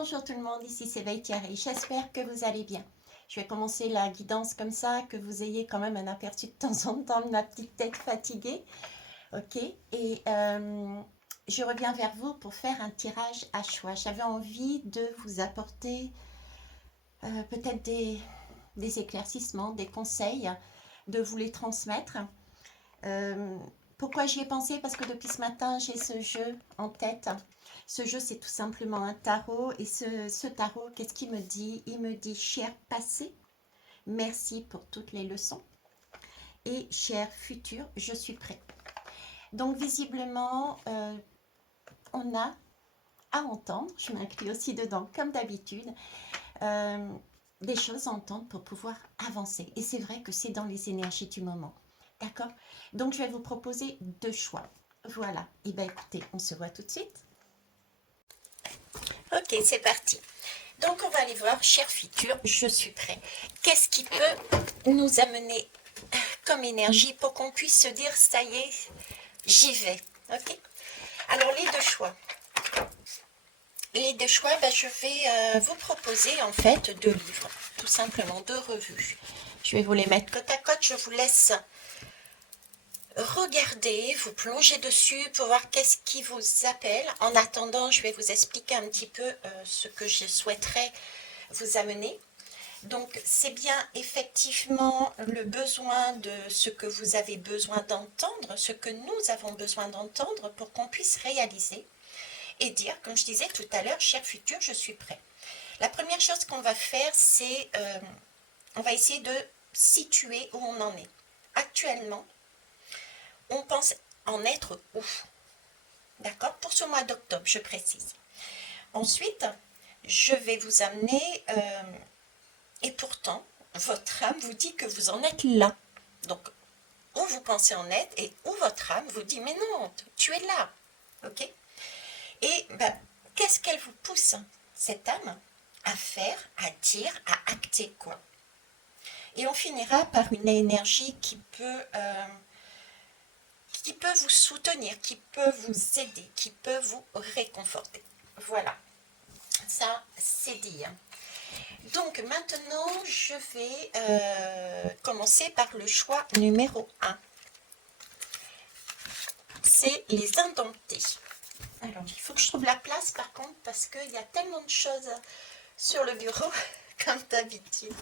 Bonjour tout le monde, ici c'est Thierry, j'espère que vous allez bien. Je vais commencer la guidance comme ça, que vous ayez quand même un aperçu de temps en temps de ma petite tête fatiguée. Ok, et je reviens vers vous pour faire un tirage à choix. J'avais envie de vous apporter peut-être des éclaircissements, des conseils, de vous les transmettre. Euh, Pourquoi j'y ai pensé? Parce que depuis ce matin, j'ai ce jeu en tête. Ce jeu, c'est tout simplement un tarot. Et ce tarot, qu'est-ce qu'il me dit? Il me dit, cher passé, merci pour toutes les leçons. Et cher futur, je suis prêt. Donc, visiblement, on a à entendre, je m'inclus aussi dedans, comme d'habitude, euh, des choses à entendre pour pouvoir avancer. Et c'est vrai que c'est dans les énergies du moment. D'accord? Donc, je vais vous proposer deux choix. Voilà. Et bien, écoutez, on se voit tout de suite. Ok, c'est parti. Donc, on va aller voir, cher futur, je suis prêt. Qu'est-ce qui peut nous amener comme énergie pour qu'on puisse se dire, ça y est, j'y vais. Ok? Alors, les deux choix. Les deux choix, ben, je vais vous proposer en fait deux livres, tout simplement, deux revues. Je vais vous les mettre côte à côte, je vous laisse regarder, vous plonger dessus pour voir qu'est-ce qui vous appelle. En attendant, je vais vous expliquer un petit peu ce que je souhaiterais vous amener. Donc, c'est bien effectivement le besoin de ce que vous avez besoin d'entendre, ce que nous avons besoin d'entendre pour qu'on puisse réaliser et dire, comme je disais tout à l'heure, cher futur, je suis prêt. La première chose qu'on va faire, c'est on va essayer de situer où on en est. Actuellement, on pense en être où? D'accord? Pour ce mois d'octobre, je précise. Ensuite, je vais vous amener, et pourtant, votre âme vous dit que vous en êtes là. Donc, où vous pensez en être et où votre âme vous dit, mais non, tu es là. Ok? Et ben, qu'est-ce qu'elle vous pousse, cette âme, à faire, à dire, à acter quoi? Et on finira par une énergie qui peut vous soutenir, qui peut vous aider, qui peut vous réconforter. Voilà, ça c'est dit. Donc maintenant, je vais commencer par le choix numéro 1. C'est les indomptés. Alors, il faut que je trouve la place par contre, parce qu'il y a tellement de choses sur le bureau, comme d'habitude.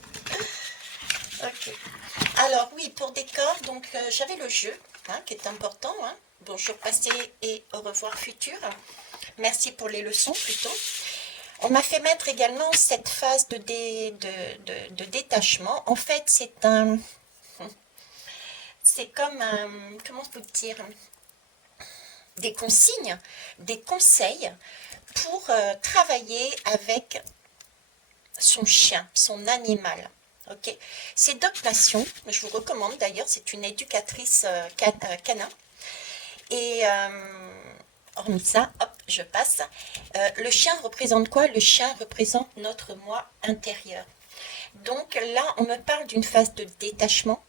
Ok. Alors oui, pour décor, donc j'avais le jeu, qui est important. Bonjour passé et au revoir futur. Merci pour les leçons plutôt. On m'a fait mettre également cette phase de détachement. En fait, c'est comme un, comment vous dire, des consignes, des conseils pour travailler avec son chien, son animal. Ok, c'est Doc Passion, je vous recommande d'ailleurs, c'est une éducatrice canin. Et hormis ça, hop, je passe. Le chien représente quoi? Le chien représente notre moi intérieur. Donc là, on me parle d'une phase de détachement.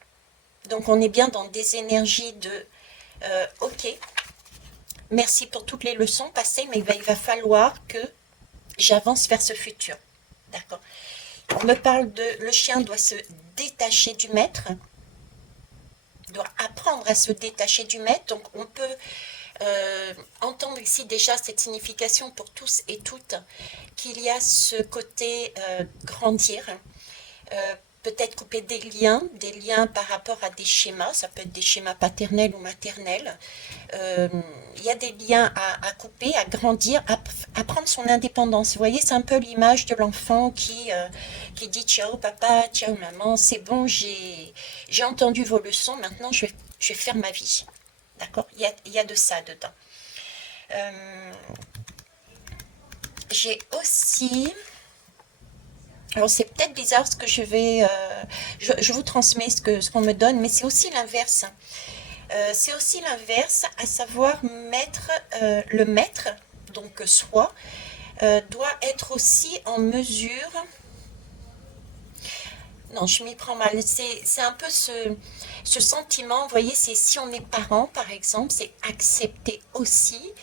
Donc on est bien dans des énergies de ok, merci pour toutes les leçons passées, mais il va falloir que j'avance vers ce futur. D'accord. On me parle de le chien doit se détacher du maître, doit apprendre à se détacher du maître. Donc on peut entendre ici déjà cette signification pour tous et toutes qu'il y a ce côté grandir, peut-être couper des liens par rapport à des schémas, ça peut être des schémas paternels ou maternels. Il y a des liens à couper, à grandir, à prendre son indépendance. Vous voyez, c'est un peu l'image de l'enfant qui dit ciao papa, ciao maman, c'est bon, j'ai entendu vos leçons, maintenant je vais faire ma vie. D'accord? Il y a de ça dedans. J'ai aussi... Alors c'est peut-être bizarre ce que je vais... je vous transmets ce qu'on me donne, mais c'est aussi l'inverse. C'est aussi l'inverse, à savoir le maître, donc soi, doit être aussi en mesure... Non, je m'y prends mal. C'est un peu ce sentiment, vous voyez, c'est si on est parent, par exemple, c'est accepter aussi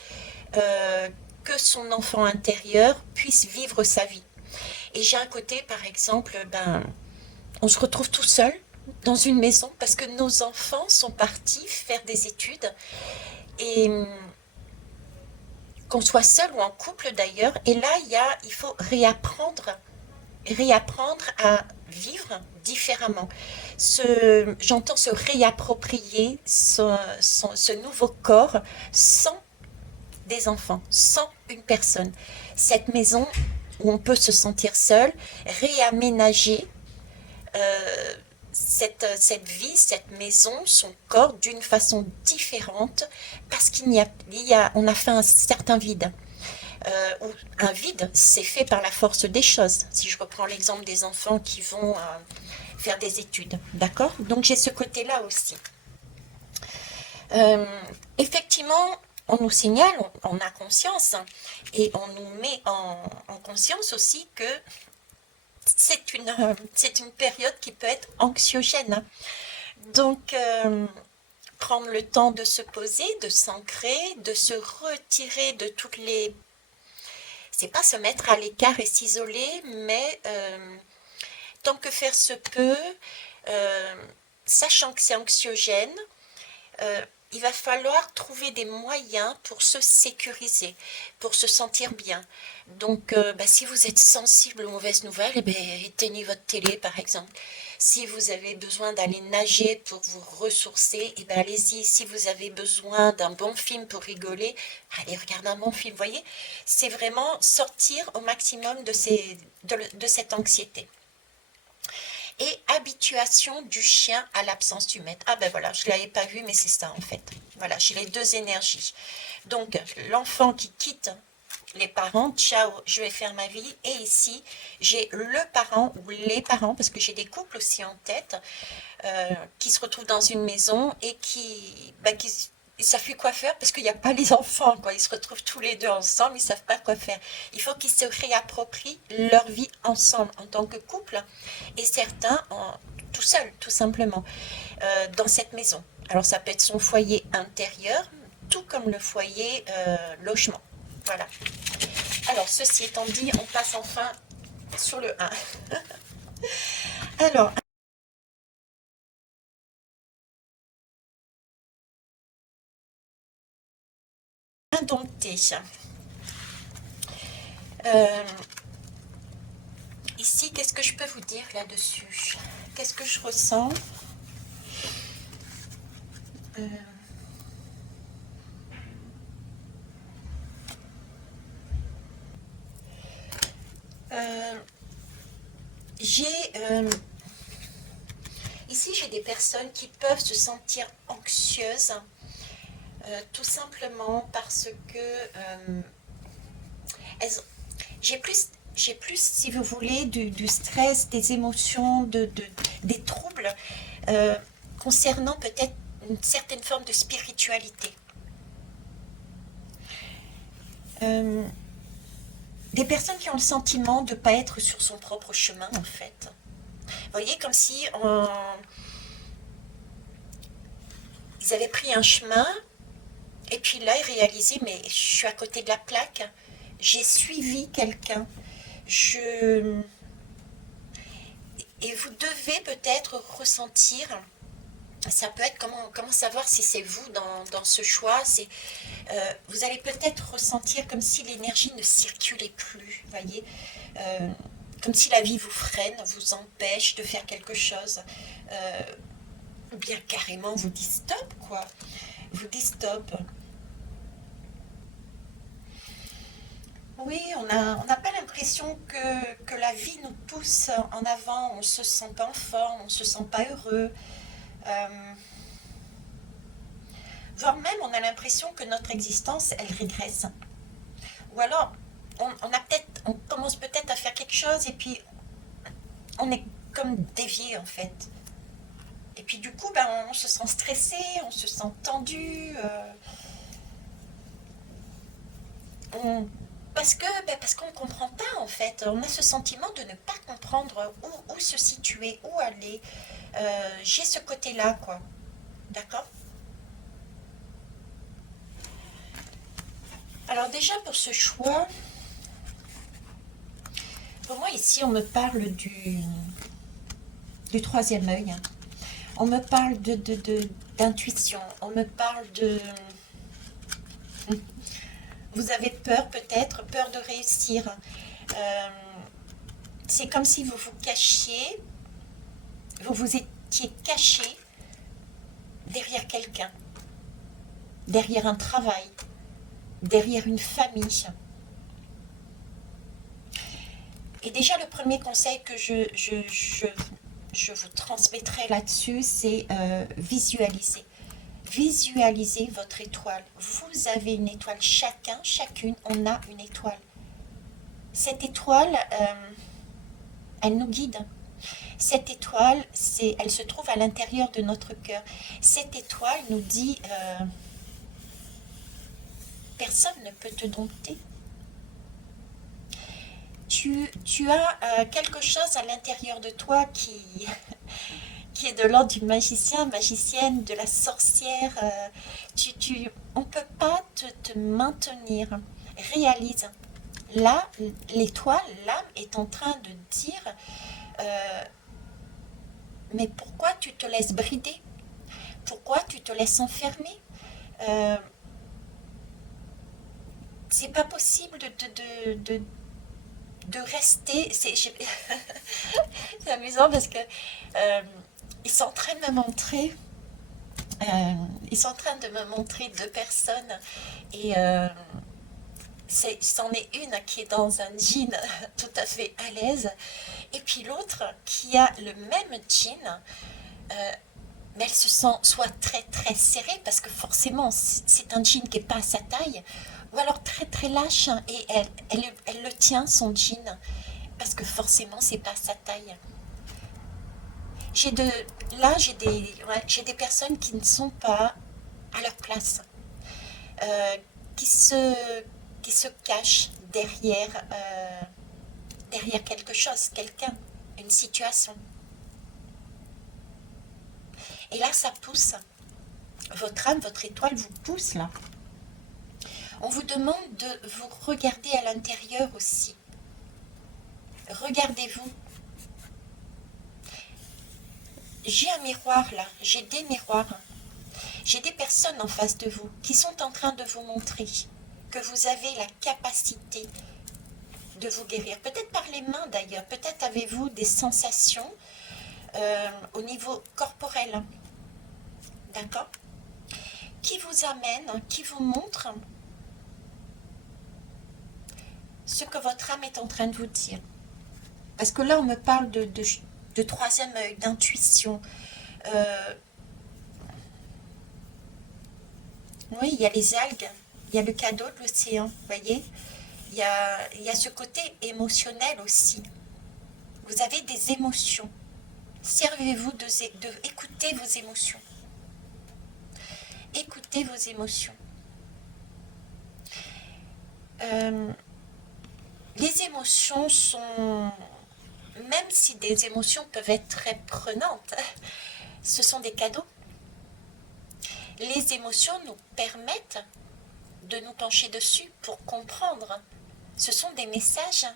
que son enfant intérieur puisse vivre sa vie. Et j'ai un côté, par exemple, on se retrouve tout seul dans une maison parce que nos enfants sont partis faire des études et qu'on soit seul ou en couple d'ailleurs. Et là, il faut réapprendre à vivre différemment. J'entends se réapproprier ce nouveau corps sans des enfants, sans une personne. Cette maison où on peut se sentir seul, réaménager cette vie, cette maison, son corps d'une façon différente parce on a fait un certain vide. Ou un vide, c'est fait par la force des choses. Si je reprends l'exemple des enfants qui vont faire des études, d'accord? Donc j'ai ce côté-là aussi. Euh, Effectivement, on nous signale, on a conscience, hein, et on nous met en conscience aussi que c'est une période qui peut être anxiogène. Donc, prendre le temps de se poser, de s'ancrer, de se retirer de toutes les... C'est pas se mettre à l'écart et s'isoler, mais tant que faire se peut, euh, sachant que c'est anxiogène, euh, il va falloir trouver des moyens pour se sécuriser, pour se sentir bien. Donc, si vous êtes sensible aux mauvaises nouvelles, eh ben, éteignez votre télé, par exemple. Si vous avez besoin d'aller nager pour vous ressourcer, eh ben, allez-y. Si vous avez besoin d'un bon film pour rigoler, allez regarder un bon film. Vous voyez, c'est vraiment sortir au maximum de cette anxiété. Et habituation du chien à l'absence du maître. Ah ben voilà, je ne l'avais pas vu, mais c'est ça en fait. Voilà, j'ai les deux énergies. Donc, l'enfant qui quitte les parents, ciao, je vais faire ma vie. Et ici, j'ai le parent ou les parents, parce que j'ai des couples aussi en tête, qui se retrouvent dans une maison et qui ils savent plus quoi faire parce qu'il n'y a pas les enfants, quoi. Ils se retrouvent tous les deux ensemble, ils savent pas quoi faire. Il faut qu'ils se réapproprient leur vie ensemble en tant que couple et certains tout seuls, tout simplement, dans cette maison. Alors ça peut être son foyer intérieur, tout comme le foyer logement. Voilà. Alors ceci étant dit, on passe enfin sur le 1. Alors, indompté. Euh, Ici, qu'est-ce que je peux vous dire là-dessus? Qu'est-ce que je ressens? euh, euh, j'ai Ici, j'ai des personnes qui peuvent se sentir anxieuses, tout simplement parce que elles, j'ai plus, si vous voulez, du stress, des émotions, des troubles euh, concernant peut-être une certaine forme de spiritualité. Euh, des personnes qui ont le sentiment de ne pas être sur son propre chemin, en fait. Vous voyez, comme si ils avaient pris un chemin, et puis là, ils réalisaient, mais je suis à côté de la plaque, j'ai suivi quelqu'un. Je... Et vous devez peut-être ressentir, ça peut être comment savoir si c'est vous dans ce choix, vous allez peut-être ressentir comme si l'énergie ne circulait plus, vous voyez, euh, comme si la vie vous freine, vous empêche de faire quelque chose, euh, ou bien carrément vous dit stop, quoi, vous dit stop. Oui, on n'a pas l'impression que la vie nous pousse en avant, on ne se sent pas en forme, on ne se sent pas heureux. Euh, Voire même on a l'impression que notre existence, elle régresse. Ou alors, on commence peut-être à faire quelque chose et puis on est comme dévié en fait. Et puis du coup, on se sent stressé, on se sent tendu. On- parce qu'on ne comprend pas en fait. On a ce sentiment de ne pas comprendre où se situer, où aller. J'ai ce côté-là, quoi. D'accord. Alors déjà pour ce choix, pour moi ici on me parle du troisième œil. On me parle d'intuition, on me parle de... Vous avez peur peut-être, peur de réussir. Euh, c'est comme si vous vous cachiez, vous vous étiez caché derrière quelqu'un, derrière un travail, derrière une famille. Et déjà le premier conseil que je vous transmettrai là-dessus, c'est visualiser. Visualisez votre étoile. Vous avez une étoile, chacune, on a une étoile. Cette étoile, elle nous guide. Cette étoile, elle se trouve à l'intérieur de notre cœur. Cette étoile nous dit, personne ne peut te dompter. Tu as quelque chose à l'intérieur de toi qui est de l'ordre du magicien, magicienne, de la sorcière. On ne peut pas te maintenir. Réalise. Là, l'étoile, l'âme est en train de dire, mais pourquoi tu te laisses brider? Pourquoi tu te laisses enfermer? C'est pas possible de rester. C'est amusant parce que ils sont en train de me montrer. Ils sont en train de me montrer deux personnes et c'en est une qui est dans un jean tout à fait à l'aise et puis l'autre qui a le même jean mais elle se sent soit très très serrée parce que forcément c'est un jean qui n'est pas à sa taille ou alors très très lâche et elle le tient son jean parce que forcément c'est pas à sa taille. J'ai des personnes qui ne sont pas à leur place, euh, qui, se, qui se cachent derrière quelque chose, quelqu'un, une situation. Et là, ça pousse. Votre âme, votre étoile vous pousse là. On vous demande de vous regarder à l'intérieur aussi. Regardez-vous. J'ai un miroir là, j'ai des miroirs. J'ai des personnes en face de vous qui sont en train de vous montrer que vous avez la capacité de vous guérir. Peut-être par les mains d'ailleurs, peut-être avez-vous des sensations au niveau corporel. D'accord? Qui vous amène, qui vous montre ce que votre âme est en train de vous dire. Parce que là, on me parle de troisième œil, d'intuition. Oui, il y a les algues, il y a le cadeau de l'océan, vous voyez? Il y a ce côté émotionnel aussi. Vous avez des émotions. Servez-vous de écouter vos émotions. Écoutez vos émotions. Les émotions sont, même si des émotions peuvent être très prenantes, ce sont des cadeaux. Les émotions nous permettent de nous pencher dessus pour comprendre. Ce sont des messages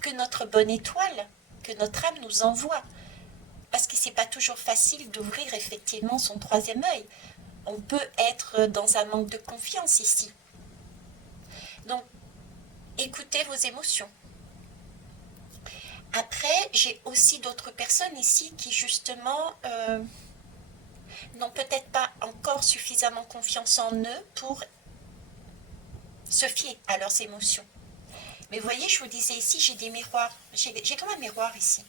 que notre bonne étoile, que notre âme nous envoie. Parce que c'est pas toujours facile d'ouvrir effectivement son troisième œil. On peut être dans un manque de confiance ici. Donc, écoutez vos émotions. Après, j'ai aussi d'autres personnes ici qui justement n'ont peut-être pas encore suffisamment confiance en eux pour se fier à leurs émotions. Mais vous voyez, je vous disais ici, j'ai des miroirs. J'ai comme un miroir ici.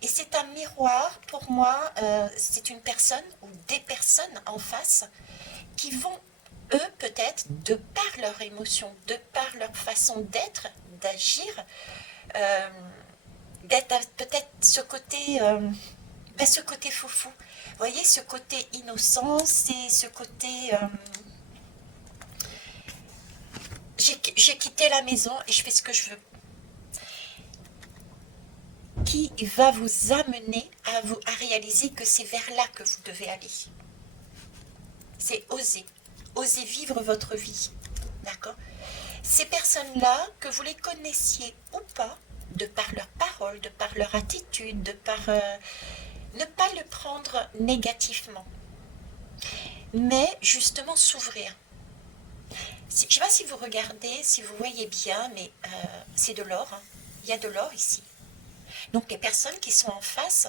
Et c'est un miroir, pour moi, c'est une personne ou des personnes en face qui vont, eux, peut-être, de par leur émotion, de par leur façon d'être, d'agir, d'être peut-être ce côté foufou. Vous voyez, ce côté innocent, c'est ce côté... j'ai quitté la maison et je fais ce que je veux. Qui va vous amener à réaliser que c'est vers là que vous devez aller. C'est oser. oser vivre votre vie. D'accord? Ces personnes-là, que vous les connaissiez ou pas, de par leurs paroles, de par leur attitude, de par... ne pas le prendre négativement, mais justement s'ouvrir. Je ne sais pas si vous regardez, si vous voyez bien, mais c'est de l'or. Hein. Il y a de l'or ici. Donc les personnes qui sont en face,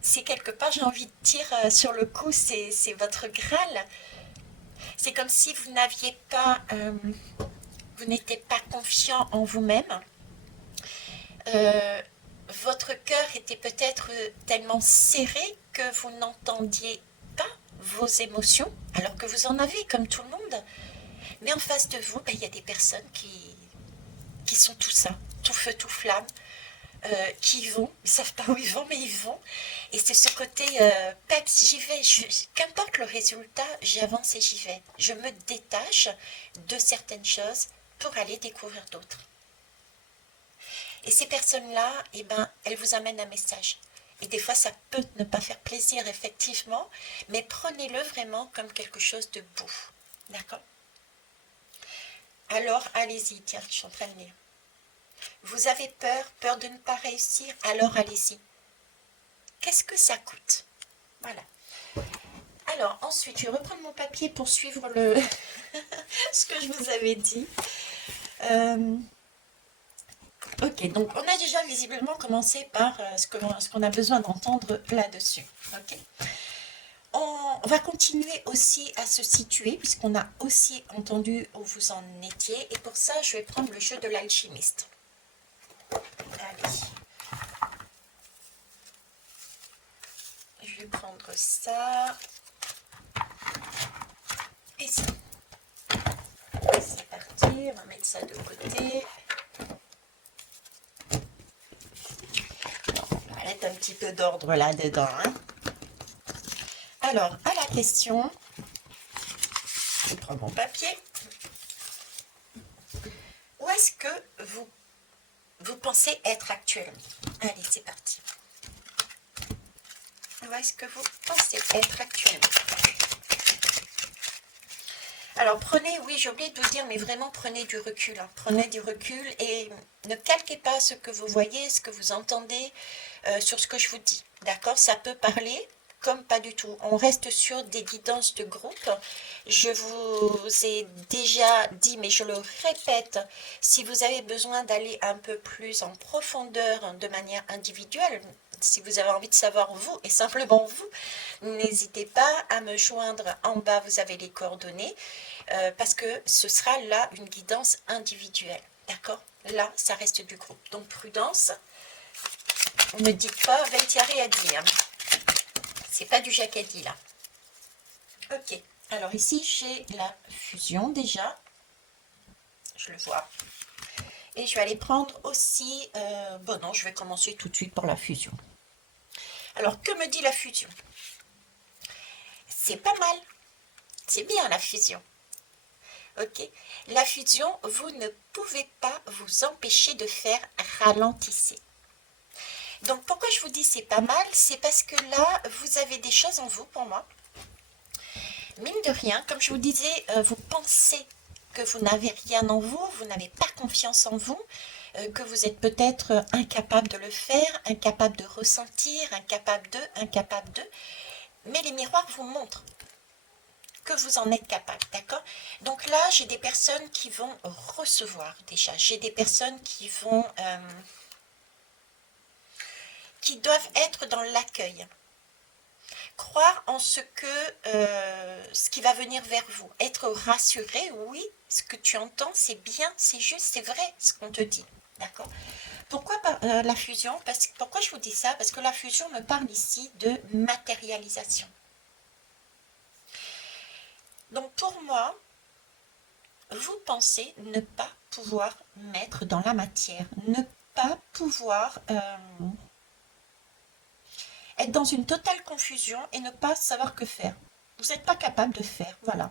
c'est quelque part, j'ai envie de dire sur le coup, c'est votre Graal. C'est comme si vous n'aviez pas, vous n'étiez pas confiant en vous-même. Votre cœur était peut-être tellement serré que vous n'entendiez pas vos émotions, alors que vous en avez comme tout le monde. Mais en face de vous, il y a des personnes qui sont tout ça, tout feu, tout flamme, qui vont, ils ne savent pas où ils vont, mais ils vont. Et c'est ce côté peps, j'y vais, qu'importe le résultat, j'avance et j'y vais. Je me détache de certaines choses pour aller découvrir d'autres. Et ces personnes-là, eh ben, elles vous amènent un message. Et des fois, ça peut ne pas faire plaisir, effectivement, mais prenez-le vraiment comme quelque chose de beau. D'accord? Alors, allez-y, tiens, je suis en train de lire. Vous avez peur de ne pas réussir, alors allez-y. Qu'est-ce que ça coûte? Voilà. Alors, ensuite, je vais reprendre mon papier pour suivre ce que je vous avais dit. Ok, donc on a déjà visiblement commencé par ce qu'on a besoin d'entendre là-dessus. Ok. On va continuer aussi à se situer, puisqu'on a aussi entendu où vous en étiez. Et pour ça, je vais prendre le jeu de l'alchimiste. Allez. Je vais prendre ça. Et ça. C'est parti, on va mettre ça de côté. On va mettre un petit peu d'ordre là-dedans. Hein. Alors, à la question, je prends mon papier. Où est-ce que vous pensez être actuellement? Allez, c'est parti. Où est-ce que vous pensez être actuellement? Alors, prenez, oui, j'ai oublié de vous dire, mais vraiment prenez du recul. Hein. Prenez du recul et ne calquez pas ce que vous voyez, ce que vous entendez sur ce que je vous dis. D'accord? Ça peut parler comme pas du tout. On reste sur des guidances de groupe. Je vous ai déjà dit, mais je le répète, si vous avez besoin d'aller un peu plus en profondeur de manière individuelle, si vous avez envie de savoir vous et simplement vous, n'hésitez pas à me joindre en bas, vous avez les coordonnées, parce que ce sera là une guidance individuelle. D'accord? Là, ça reste du groupe. Donc, prudence. Ne dites pas Ventiare a dit. Hein. C'est pas du Jacadi là. Ok. Alors ici, j'ai la fusion déjà. Je le vois. Et je vais aller prendre aussi... bon non, je vais commencer tout de suite par la fusion. Alors, que me dit la fusion? C'est pas mal. C'est bien la fusion. Ok. La fusion, vous ne pouvez pas vous empêcher de faire ralentissez. Donc, pourquoi je vous dis c'est pas mal? C'est parce que là, vous avez des choses en vous, pour moi. Mine de rien, comme je vous disais, vous pensez que vous n'avez rien en vous, vous n'avez pas confiance en vous, que vous êtes peut-être incapable de le faire, incapable de ressentir, incapable de, mais les miroirs vous montrent que vous en êtes capable, d'accord? Donc là, j'ai des personnes qui vont recevoir déjà, j'ai des personnes qui vont, qui doivent être dans l'accueil. Croire en ce qui va venir vers vous. Être rassuré, oui, ce que tu entends, c'est bien, c'est juste, c'est vrai ce qu'on te dit. D'accord? Pourquoi la fusion? Pourquoi je vous dis ça? Parce que la fusion me parle ici de matérialisation. Donc pour moi, vous pensez ne pas pouvoir mettre dans la matière, ne pas pouvoir... être dans une totale confusion et ne pas savoir que faire. Vous n'êtes pas capable de faire, voilà.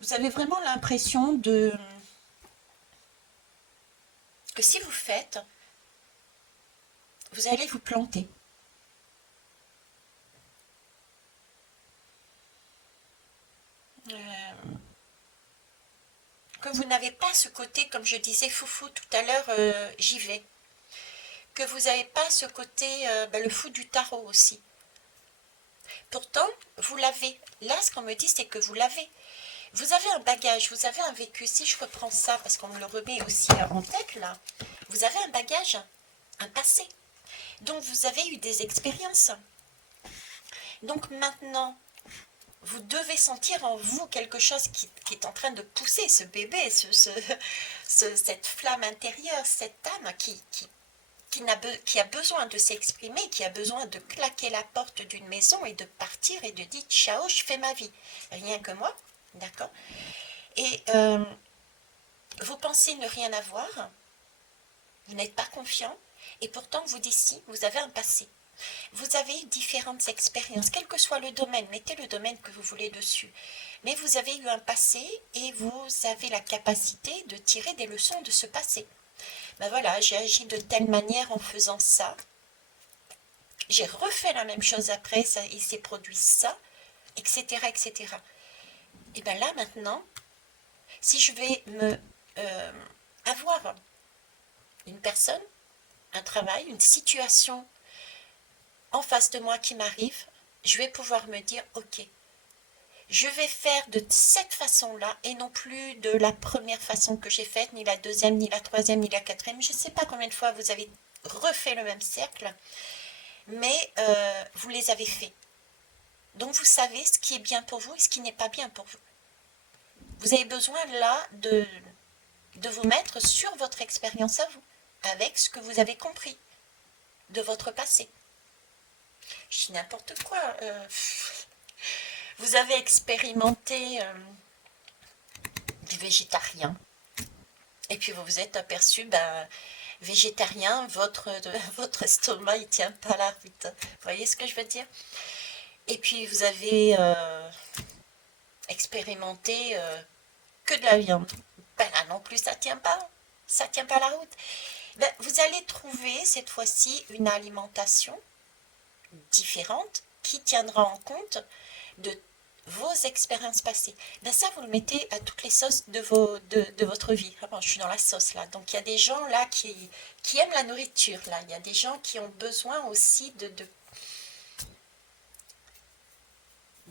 Vous avez vraiment l'impression que si vous faites, vous allez vous planter. que vous n'avez pas ce côté, comme je disais, foufou tout à l'heure, j'y vais. Que vous n'avez pas ce côté, le fou du tarot aussi. Pourtant, vous l'avez. Là, ce qu'on me dit, c'est que vous l'avez. Vous avez un bagage, vous avez un vécu. Si je reprends ça, parce qu'on me le remet aussi en tête, là, vous avez un bagage, un passé. Donc, vous avez eu des expériences. Donc, maintenant, vous devez sentir en vous quelque chose qui est en train de pousser, ce bébé, cette flamme intérieure, cette âme qui a besoin de s'exprimer, qui a besoin de claquer la porte d'une maison et de partir et de dire « ciao, je fais ma vie ». Rien que moi, d'accord? Et vous pensez ne rien avoir, vous n'êtes pas confiant, et pourtant vous dites si, vous avez un passé. Vous avez différentes expériences, quel que soit le domaine, mettez le domaine que vous voulez dessus. Mais vous avez eu un passé et vous avez la capacité de tirer des leçons de ce passé. Ben voilà, j'ai agi de telle manière en faisant ça. J'ai refait la même chose après, ça, il s'est produit ça, etc., etc. Et bien là maintenant, si je vais avoir une personne, un travail, une situation en face de moi qui m'arrive, je vais pouvoir me dire, ok, je vais faire de cette façon-là et non plus de la première façon que j'ai faite, ni la deuxième, ni la troisième, ni la quatrième. Je ne sais pas combien de fois vous avez refait le même cercle, mais vous les avez faits. Donc vous savez ce qui est bien pour vous et ce qui n'est pas bien pour vous. Vous avez besoin là de vous mettre sur votre expérience à vous, avec ce que vous avez compris de votre passé. Je dis n'importe quoi. Vous avez expérimenté du végétarien. Et puis vous vous êtes aperçu, végétarien, votre estomac, il tient pas la route. Vous voyez ce que je veux dire? Et puis vous avez expérimenté que de la viande. Ben là non plus, ça tient pas. Ça tient pas la route. Ben, vous allez trouver cette fois-ci une alimentation différente qui tiendra en compte de vos expériences passées. Ben ça, vous le mettez à toutes les sauces de votre vie. Ah bon, je suis dans la sauce là. Donc il y a des gens là qui aiment la nourriture. Là. Il y a des gens qui ont besoin aussi de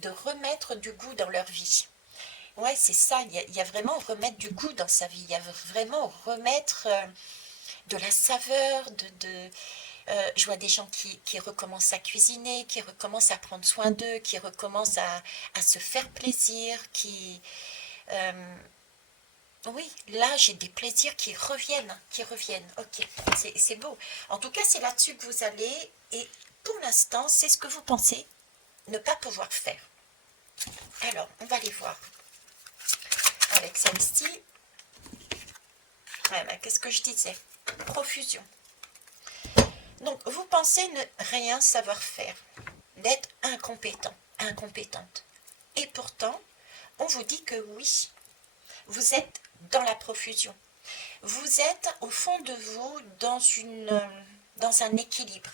remettre du goût dans leur vie. Ouais, c'est ça. Il y a vraiment remettre du goût dans sa vie. Il y a vraiment remettre de la saveur, je vois des gens qui recommencent à cuisiner, qui recommencent à prendre soin d'eux, qui recommencent à se faire plaisir, oui, là, j'ai des plaisirs qui reviennent, Ok, c'est beau. En tout cas, c'est là-dessus que vous allez, et pour l'instant, c'est ce que vous pensez ne pas pouvoir faire. Alors, on va les voir. Avec celle-ci, ouais, qu'est-ce que je disais? Profusion. Donc, vous pensez ne rien savoir faire, d'être incompétent, incompétente. Et pourtant, on vous dit que oui, vous êtes dans la profusion. Vous êtes au fond de vous dans un équilibre.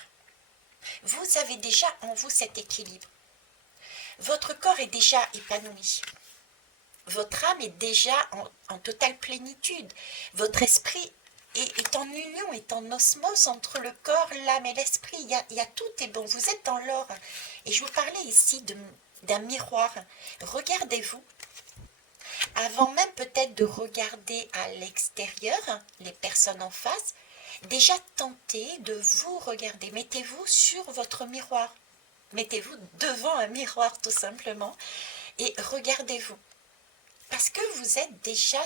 Vous avez déjà en vous cet équilibre. Votre corps est déjà épanoui. Votre âme est déjà en totale plénitude. Votre esprit est en union, est en osmose entre le corps, l'âme et l'esprit. Il y a tout est bon. Vous êtes dans l'or. Et je vous parlais ici d'un miroir. Regardez-vous. Avant même peut-être de regarder à l'extérieur, les personnes en face, déjà tentez de vous regarder. Mettez-vous sur votre miroir. Mettez-vous devant un miroir tout simplement et regardez-vous. Parce que vous êtes déjà,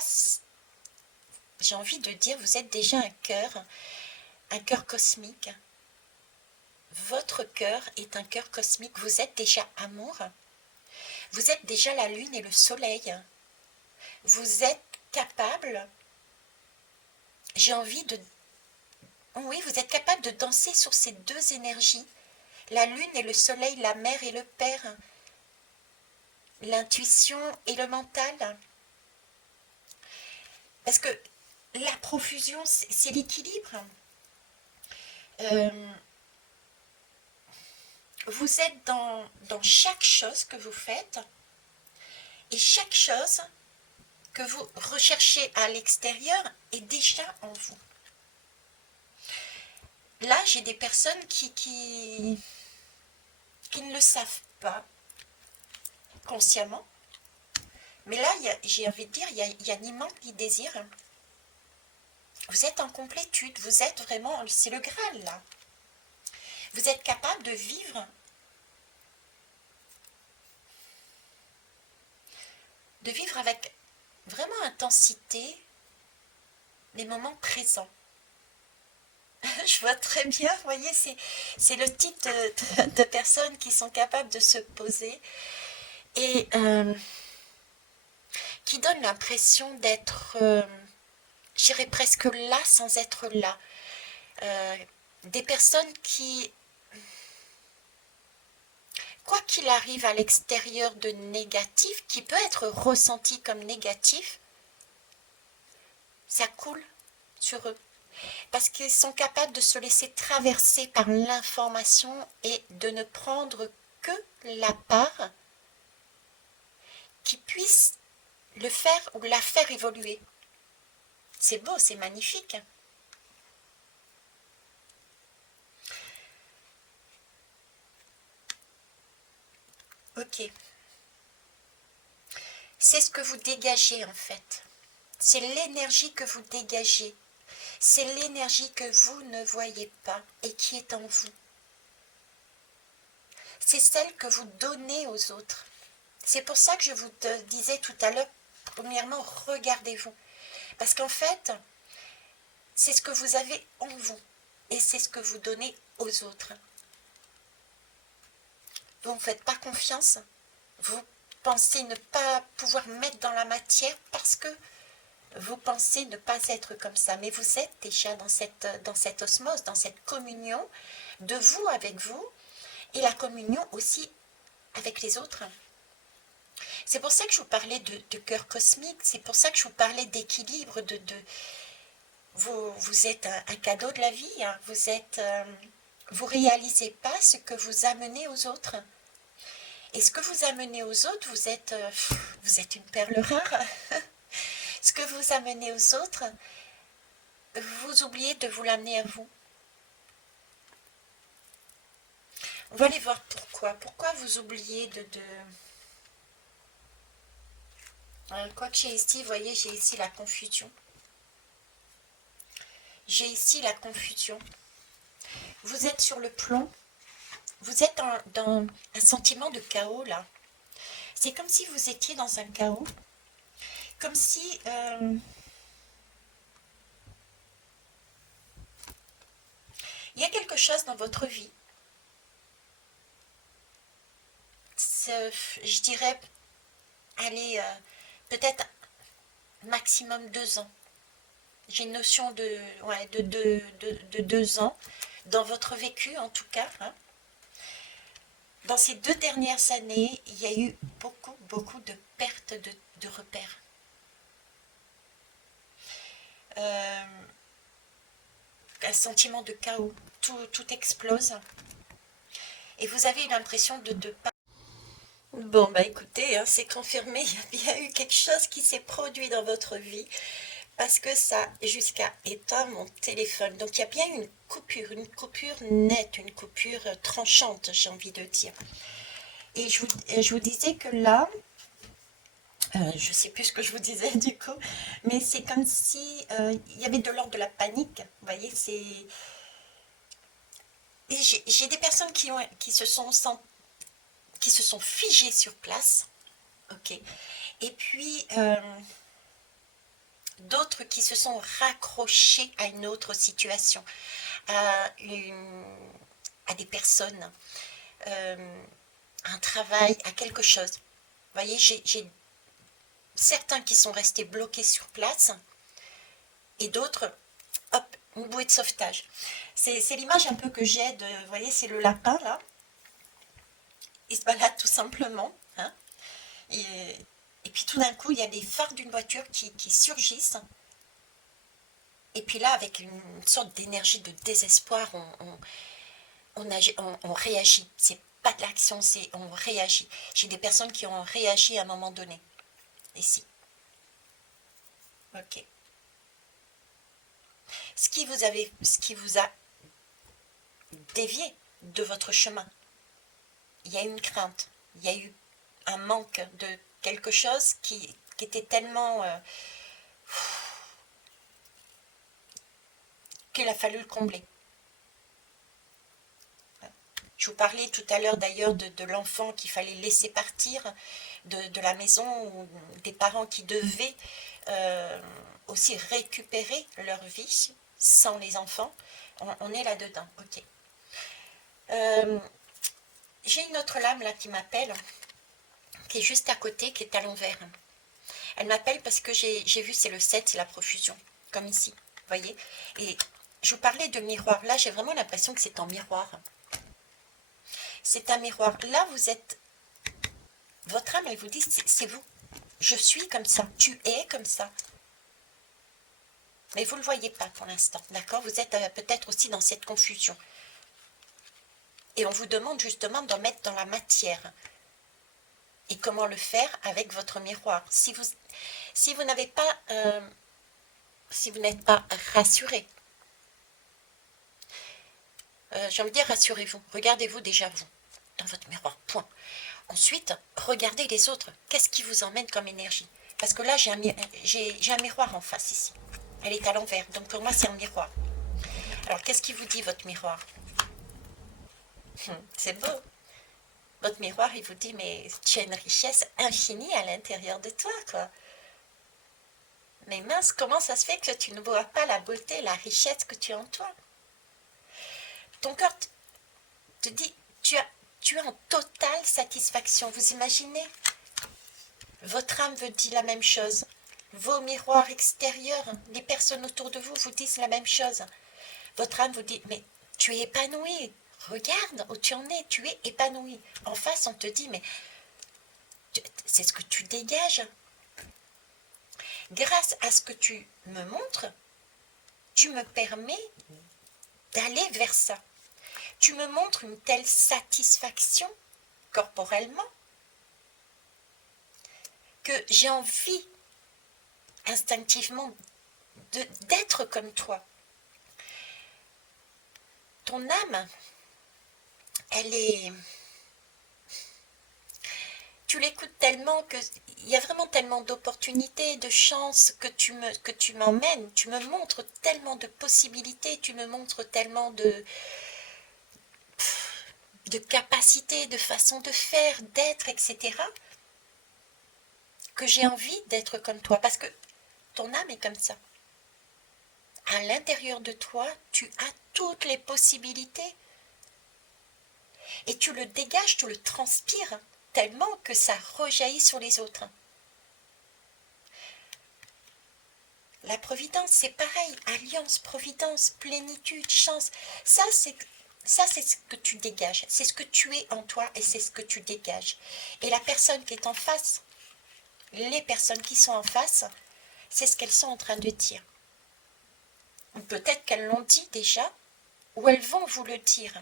j'ai envie de dire, vous êtes déjà un cœur cosmique. Votre cœur est un cœur cosmique. Vous êtes déjà amour. Vous êtes déjà la lune et le soleil. Vous êtes capable, j'ai envie de... Oui, vous êtes capable de danser sur ces deux énergies. La lune et le soleil, la mère et le père. L'intuition et le mental. Parce que la profusion, c'est l'équilibre. Vous êtes dans chaque chose que vous faites, Et chaque chose que vous recherchez à l'extérieur est déjà en vous. Là, j'ai des personnes qui ne le savent pas consciemment. Mais là, j'ai envie de dire, il y a un manque de désir. Vous êtes en complétude, vous êtes vraiment, c'est le Graal là. Vous êtes capable de vivre avec vraiment intensité les moments présents. Je vois très bien, vous voyez, c'est le type de personnes qui sont capables de se poser et qui donnent l'impression d'être, j'irais presque là sans être là. Des personnes qui, quoi qu'il arrive à l'extérieur de négatif, qui peut être ressenti comme négatif, ça coule sur eux. Parce qu'ils sont capables de se laisser traverser par l'information et de ne prendre que la part qui puisse le faire ou la faire évoluer. C'est beau, c'est magnifique. Ok. C'est ce que vous dégagez en fait. C'est l'énergie que vous dégagez. C'est l'énergie que vous ne voyez pas et qui est en vous. C'est celle que vous donnez aux autres. C'est pour ça que je vous disais tout à l'heure, premièrement, regardez-vous. Parce qu'en fait, c'est ce que vous avez en vous et c'est ce que vous donnez aux autres. Vous ne faites pas confiance, vous pensez ne pas pouvoir mettre dans la matière parce que vous pensez ne pas être comme ça, mais vous êtes déjà dans cette osmose, dans cette communion de vous avec vous et la communion aussi avec les autres. C'est pour ça que je vous parlais de cœur cosmique, c'est pour ça que je vous parlais d'équilibre, vous êtes un cadeau de la vie, hein. Vous réalisez pas ce que vous amenez aux autres. Et ce que vous amenez aux autres, vous êtes une perle rare. Ce que vous amenez aux autres, vous oubliez de vous l'amener à vous. On va aller voir pourquoi. Pourquoi vous oubliez quoi que j'ai ici, vous voyez, j'ai ici la confusion. J'ai ici la confusion. Vous êtes sur le plomb. Vous êtes dans un sentiment de chaos, là. C'est comme si vous étiez dans un chaos. Comme si... il y a quelque chose dans votre vie. Je dirais, allez, peut-être maximum 2 ans. J'ai une notion de 2 ans, dans votre vécu en tout cas. Hein. Dans ces 2 dernières années, il y a eu beaucoup de pertes de repères. Un sentiment de chaos, tout explose. Et vous avez l'impression de pas... Bon, bah écoutez, hein, c'est confirmé, il y a eu quelque chose qui s'est produit dans votre vie. Parce que ça, jusqu'à éteindre mon téléphone. Donc il y a bien une coupure nette, une coupure tranchante, j'ai envie de dire. Et je vous disais que là, je ne sais plus ce que je vous disais du coup, mais c'est comme si il y avait de l'ordre de la panique. Vous voyez, c'est... Et j'ai des personnes qui se sont figées sur place. Ok. Et puis... d'autres qui se sont raccrochés à une autre situation, à des personnes, un travail, à quelque chose. Vous voyez, j'ai certains qui sont restés bloqués sur place et d'autres, hop, une bouée de sauvetage. C'est l'image un peu que j'ai de, vous voyez, c'est le lapin là. Il se balade tout simplement. Hein, et puis tout d'un coup, il y a des phares d'une voiture qui surgissent. Et puis là, avec une sorte d'énergie de désespoir, on réagit. C'est pas de l'action, c'est on réagit. J'ai des personnes qui ont réagi à un moment donné. ici. Ok. Ce qui vous a dévié de votre chemin. Il y a eu une crainte, il y a eu un manque de quelque chose qui était tellement qu'il a fallu le combler. Je vous parlais tout à l'heure d'ailleurs de l'enfant qu'il fallait laisser partir de la maison, ou des parents qui devaient aussi récupérer leur vie sans les enfants. On est là-dedans, ok. J'ai une autre lame là qui m'appelle, qui est juste à côté, qui est à l'envers. Elle m'appelle parce que j'ai vu, c'est le 7, c'est la profusion, comme ici, vous voyez. Et je vous parlais de miroir, là j'ai vraiment l'impression que c'est en miroir. C'est un miroir. Là, vous êtes... Votre âme, elle vous dit, c'est vous. Je suis comme ça. Tu es comme ça. Mais vous ne le voyez pas pour l'instant. D'accord? Vous êtes peut-être aussi dans cette confusion. Et on vous demande justement d'en mettre dans la matière. Et comment le faire avec votre miroir. Si vous n'avez pas... si vous n'êtes pas rassuré. J'ai envie de dire, rassurez-vous. Regardez-vous déjà vous. Dans votre miroir. Point. Ensuite, regardez les autres. Qu'est-ce qui vous emmène comme énergie? Parce que là, j'ai un miroir en face ici. Elle est à l'envers. Donc pour moi, c'est un miroir. Alors, qu'est-ce qui vous dit votre miroir? C'est beau. Votre miroir, il vous dit, mais tu as une richesse infinie à l'intérieur de toi, quoi. Mais mince, comment ça se fait que tu ne vois pas la beauté, la richesse que tu as en toi? Ton cœur te dit, tu es en totale satisfaction. Vous imaginez? Votre âme vous dit la même chose. Vos miroirs extérieurs, les personnes autour de vous vous disent la même chose. Votre âme vous dit, mais tu es épanoui. Regarde où tu en es, tu es épanoui. En face, on te dit, mais c'est ce que tu dégages. Grâce à ce que tu me montres, tu me permets d'aller vers ça. Tu me montres une telle satisfaction corporellement que j'ai envie instinctivement d'être comme toi. Ton âme, elle est... Tu l'écoutes tellement qu'il y a vraiment tellement d'opportunités, de chances que tu m'emmènes. Tu me montres tellement de possibilités, tu me montres tellement de capacités, de façons de faire, d'être, etc. que j'ai envie d'être comme toi. Parce que ton âme est comme ça. À l'intérieur de toi, tu as toutes les possibilités. Et tu le dégages, tu le transpires tellement que ça rejaillit sur les autres. La providence, c'est pareil. Alliance, providence, plénitude, chance. Ça, c'est ce que tu dégages. C'est ce que tu es en toi et c'est ce que tu dégages. Et la personne qui est en face, les personnes qui sont en face, c'est ce qu'elles sont en train de dire. Ou peut-être qu'elles l'ont dit déjà, ou elles vont vous le dire.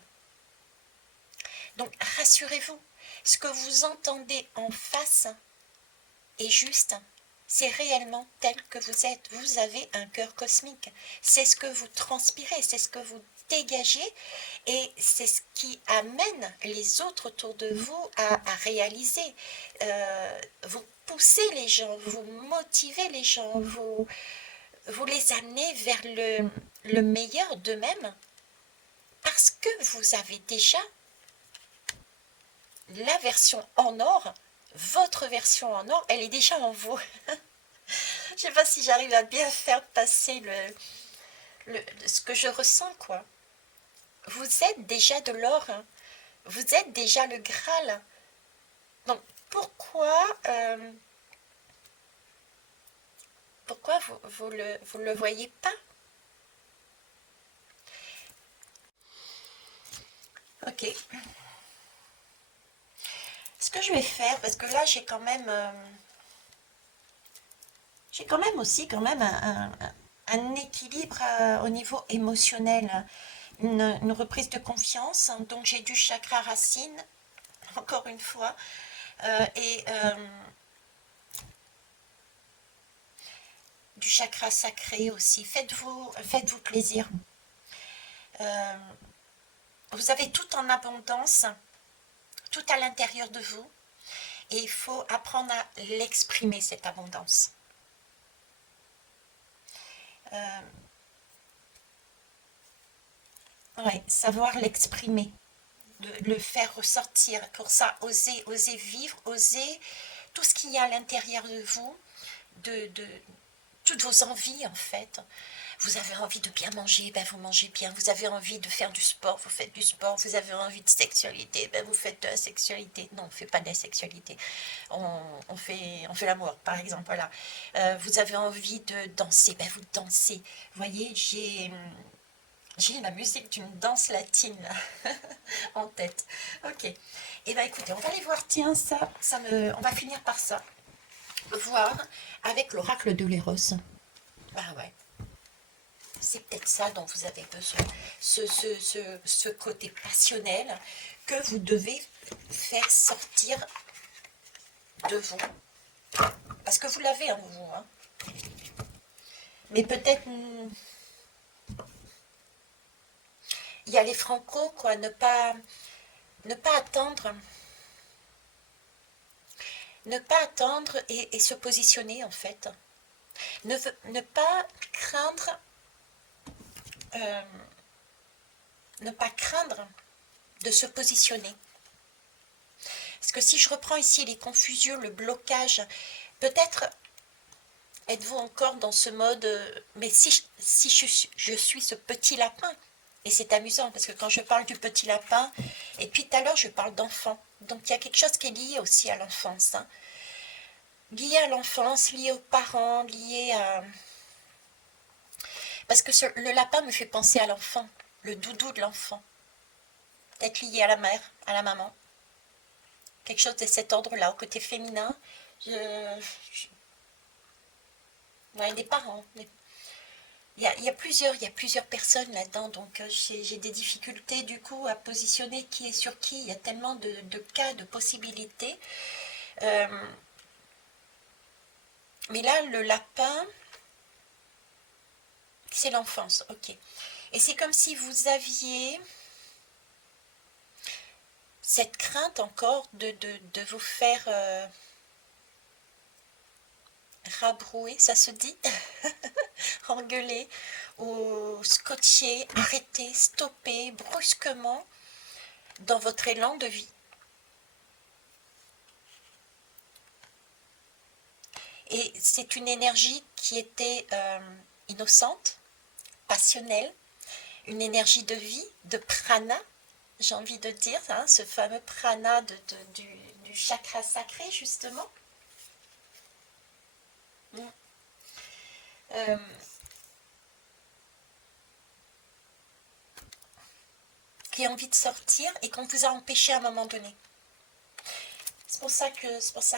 Donc, rassurez-vous, ce que vous entendez en face est juste. C'est réellement tel que vous êtes. Vous avez un cœur cosmique. C'est ce que vous transpirez, c'est ce que vous dégagez et c'est ce qui amène les autres autour de vous à réaliser. Vous poussez les gens, vous motivez les gens, vous les amenez vers le meilleur d'eux-mêmes parce que vous avez déjà la version en or, votre version en or, elle est déjà en vous. Je ne sais pas si j'arrive à bien faire passer ce que je ressens, quoi. Vous êtes déjà de l'or, hein. Vous êtes déjà le Graal. Donc, pourquoi vous le voyez pas? Ok. Ce que je vais faire, parce que là, j'ai quand même aussi un équilibre au niveau émotionnel, une reprise de confiance. Donc j'ai du chakra racine, encore une fois, et du chakra sacré aussi. Faites-vous plaisir. Vous avez tout en abondance, tout à l'intérieur de vous, et il faut apprendre à l'exprimer, cette abondance. Ouais, savoir l'exprimer, le faire ressortir. Pour ça, oser vivre, oser tout ce qu'il y a à l'intérieur de vous, de toutes vos envies en fait. Vous avez envie de bien manger, ben vous mangez bien. Vous avez envie de faire du sport, vous faites du sport. Vous avez envie de sexualité, ben vous faites de la sexualité. Non, on ne fait pas de la sexualité. On fait l'amour, par exemple. Voilà. Vous avez envie de danser, ben vous dansez. Vous voyez, j'ai la musique d'une danse latine là, en tête. Ok. Et ben écoutez, on va aller voir. Tiens, on va finir par ça. Voir avec l'oracle de l'Éros. Bah ouais. C'est peut-être ça dont vous avez besoin, ce côté passionnel que vous devez faire sortir de vous. Parce que vous l'avez en vous. Hein. Mais peut-être, il y a les Franco, quoi, ne pas attendre. Ne pas attendre et se positionner, en fait. Ne pas craindre... ne pas craindre de se positionner. Parce que si je reprends ici les confusions, le blocage, peut-être êtes-vous encore dans ce mode, mais si je suis ce petit lapin, et c'est amusant parce que quand je parle du petit lapin, et puis tout à l'heure je parle d'enfant, donc il y a quelque chose qui est lié aussi à l'enfance, hein. Lié à l'enfance, lié aux parents, lié à... Parce que le lapin me fait penser à l'enfant, le doudou de l'enfant, peut-être lié à la mère, à la maman, quelque chose de cet ordre-là, au côté féminin, ouais, des parents. Il y a plusieurs personnes là-dedans, donc j'ai des difficultés du coup à positionner qui est sur qui. Il y a tellement de cas, de possibilités. Mais là, le lapin, c'est l'enfance, ok. Et c'est comme si vous aviez cette crainte encore de vous faire rabrouer, ça se dit, engueuler, ou scotcher, arrêter, stopper brusquement dans votre élan de vie. Et c'est une énergie qui était innocente, passionnelle, une énergie de vie, de prana, j'ai envie de dire, hein, ce fameux prana du chakra sacré, justement. Qui a envie de sortir et qu'on vous a empêché à un moment donné. C'est pour ça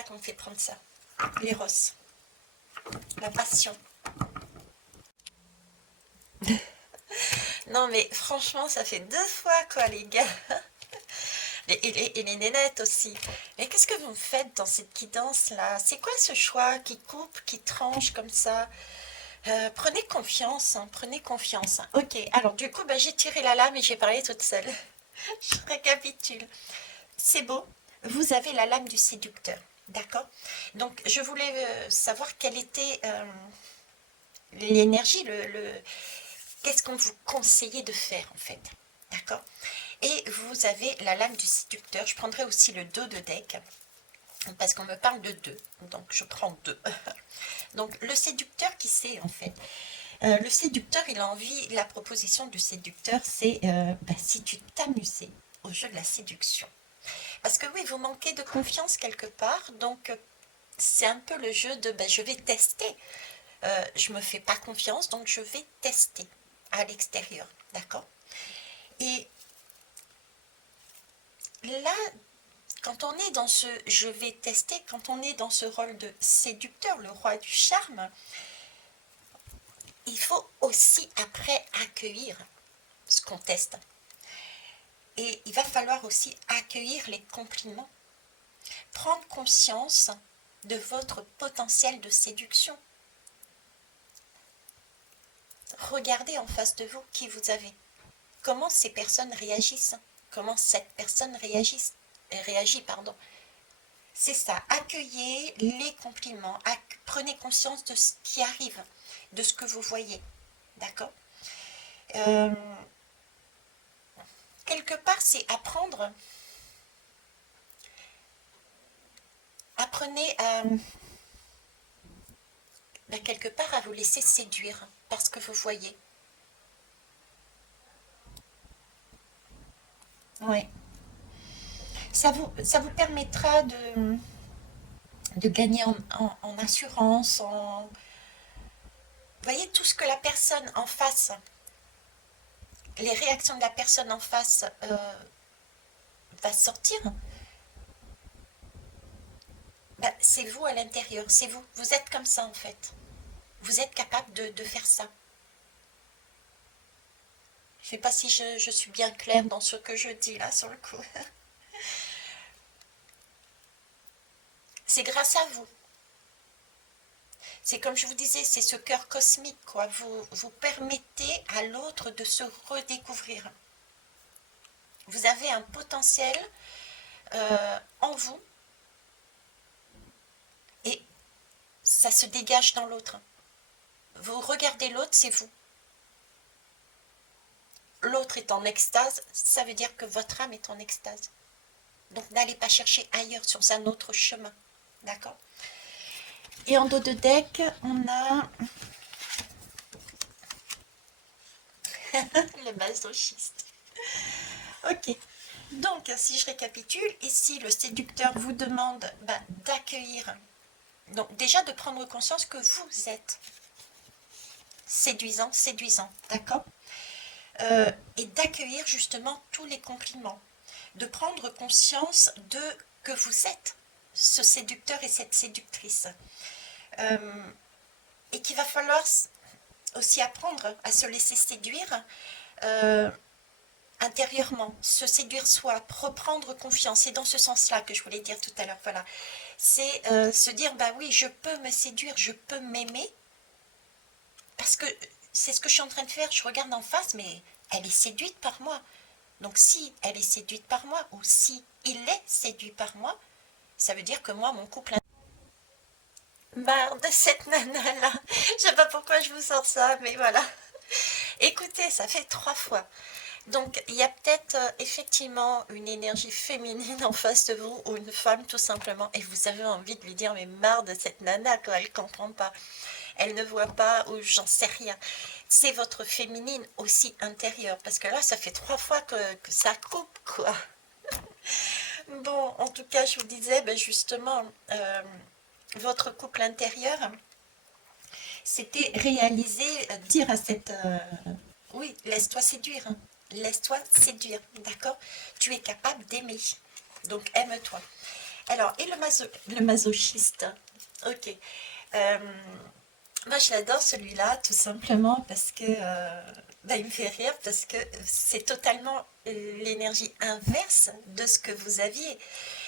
qu'on fait prendre ça. L'éros, la passion. Non mais franchement, ça fait 2 fois quoi les gars. Et les nénettes aussi. Mais qu'est-ce que vous faites dans cette guidance là? C'est quoi ce choix qui coupe, qui tranche comme ça? Prenez confiance, hein, prenez confiance. Ok, alors du coup, bah, j'ai tiré la lame et j'ai parlé toute seule. Je récapitule. C'est beau, vous avez la lame du séducteur, d'accord? Donc, je voulais savoir quelle était l'énergie, qu'est-ce qu'on vous conseillait de faire en fait, d'accord? Et vous avez la lame du séducteur. Je prendrai aussi le dos de deck parce qu'on me parle de 2, donc je prends 2. Donc le séducteur, qui c'est en fait? Le séducteur, il a envie, la proposition du séducteur, c'est si tu t'amusais au jeu de la séduction. Parce que oui, vous manquez de confiance quelque part, donc c'est un peu le jeu de je vais tester. Je me fais pas confiance, donc je vais tester à l'extérieur, d'accord? Et là, quand on est dans ce je vais tester, quand on est dans ce rôle de séducteur, le roi du charme, il faut aussi après accueillir ce qu'on teste. Et il va falloir aussi accueillir les compliments, prendre conscience de votre potentiel de séduction. regardez en face de vous qui vous avez. Comment ces personnes réagissent, comment cette personne réagit, pardon. C'est ça, accueillez les compliments, prenez conscience de ce qui arrive, de ce que vous voyez, d'accord. euh, Quelque part, c'est apprendre, apprenez à, quelque part, à vous laisser séduire par ce que vous voyez. Oui. Ça vous permettra de gagner en assurance, en... Vous voyez, tout ce que la personne en face, les réactions de la personne en face va sortir, c'est vous à l'intérieur, c'est vous. Vous êtes comme ça en fait. Vous êtes capable de faire ça. Je ne sais pas si je suis bien claire dans ce que je dis là sur le coup. C'est grâce à vous. C'est comme je vous disais, c'est ce cœur cosmique, quoi. Vous permettez à l'autre de se redécouvrir. Vous avez un potentiel en vous et ça se dégage dans l'autre. Vous regardez l'autre, c'est vous. L'autre est en extase, ça veut dire que votre âme est en extase. Donc n'allez pas chercher ailleurs sur un autre chemin. D'accord? Et en dos de deck, on a le masochiste. Ok. Donc, si je récapitule, ici, le séducteur vous demande d'accueillir. Donc, déjà de prendre conscience que vous êtes séduisant, d'accord? Et d'accueillir justement tous les compliments. De prendre conscience de que vous êtes ce séducteur et cette séductrice. Et qu'il va falloir aussi apprendre à se laisser séduire intérieurement, se séduire soi, reprendre confiance. C'est dans ce sens-là que je voulais dire tout à l'heure. Voilà. C'est se dire, oui, je peux me séduire, je peux m'aimer, parce que c'est ce que je suis en train de faire. Je regarde en face, mais elle est séduite par moi. Donc si elle est séduite par moi, ou si il est séduit par moi, ça veut dire que moi, mon couple... Marre de cette nana-là. Je sais pas pourquoi je vous sors ça, mais voilà. Écoutez, ça fait 3 fois. Donc, il y a peut-être effectivement une énergie féminine en face de vous, ou une femme tout simplement, et vous avez envie de lui dire, mais marre de cette nana, quoi, elle comprend pas, elle ne voit pas, ou j'en sais rien. C'est votre féminine aussi intérieure, parce que là, ça fait 3 fois que ça coupe, quoi. Bon, en tout cas, je vous disais, justement, votre couple intérieur, c'était réaliser, dire à cette... oui, laisse-toi séduire, hein. Laisse-toi séduire, d'accord? Tu es capable d'aimer, donc aime-toi. Alors, et le masochiste? Ok. Moi, je l'adore celui-là, tout simplement parce que... il me fait rire parce que c'est totalement l'énergie inverse de ce que vous aviez.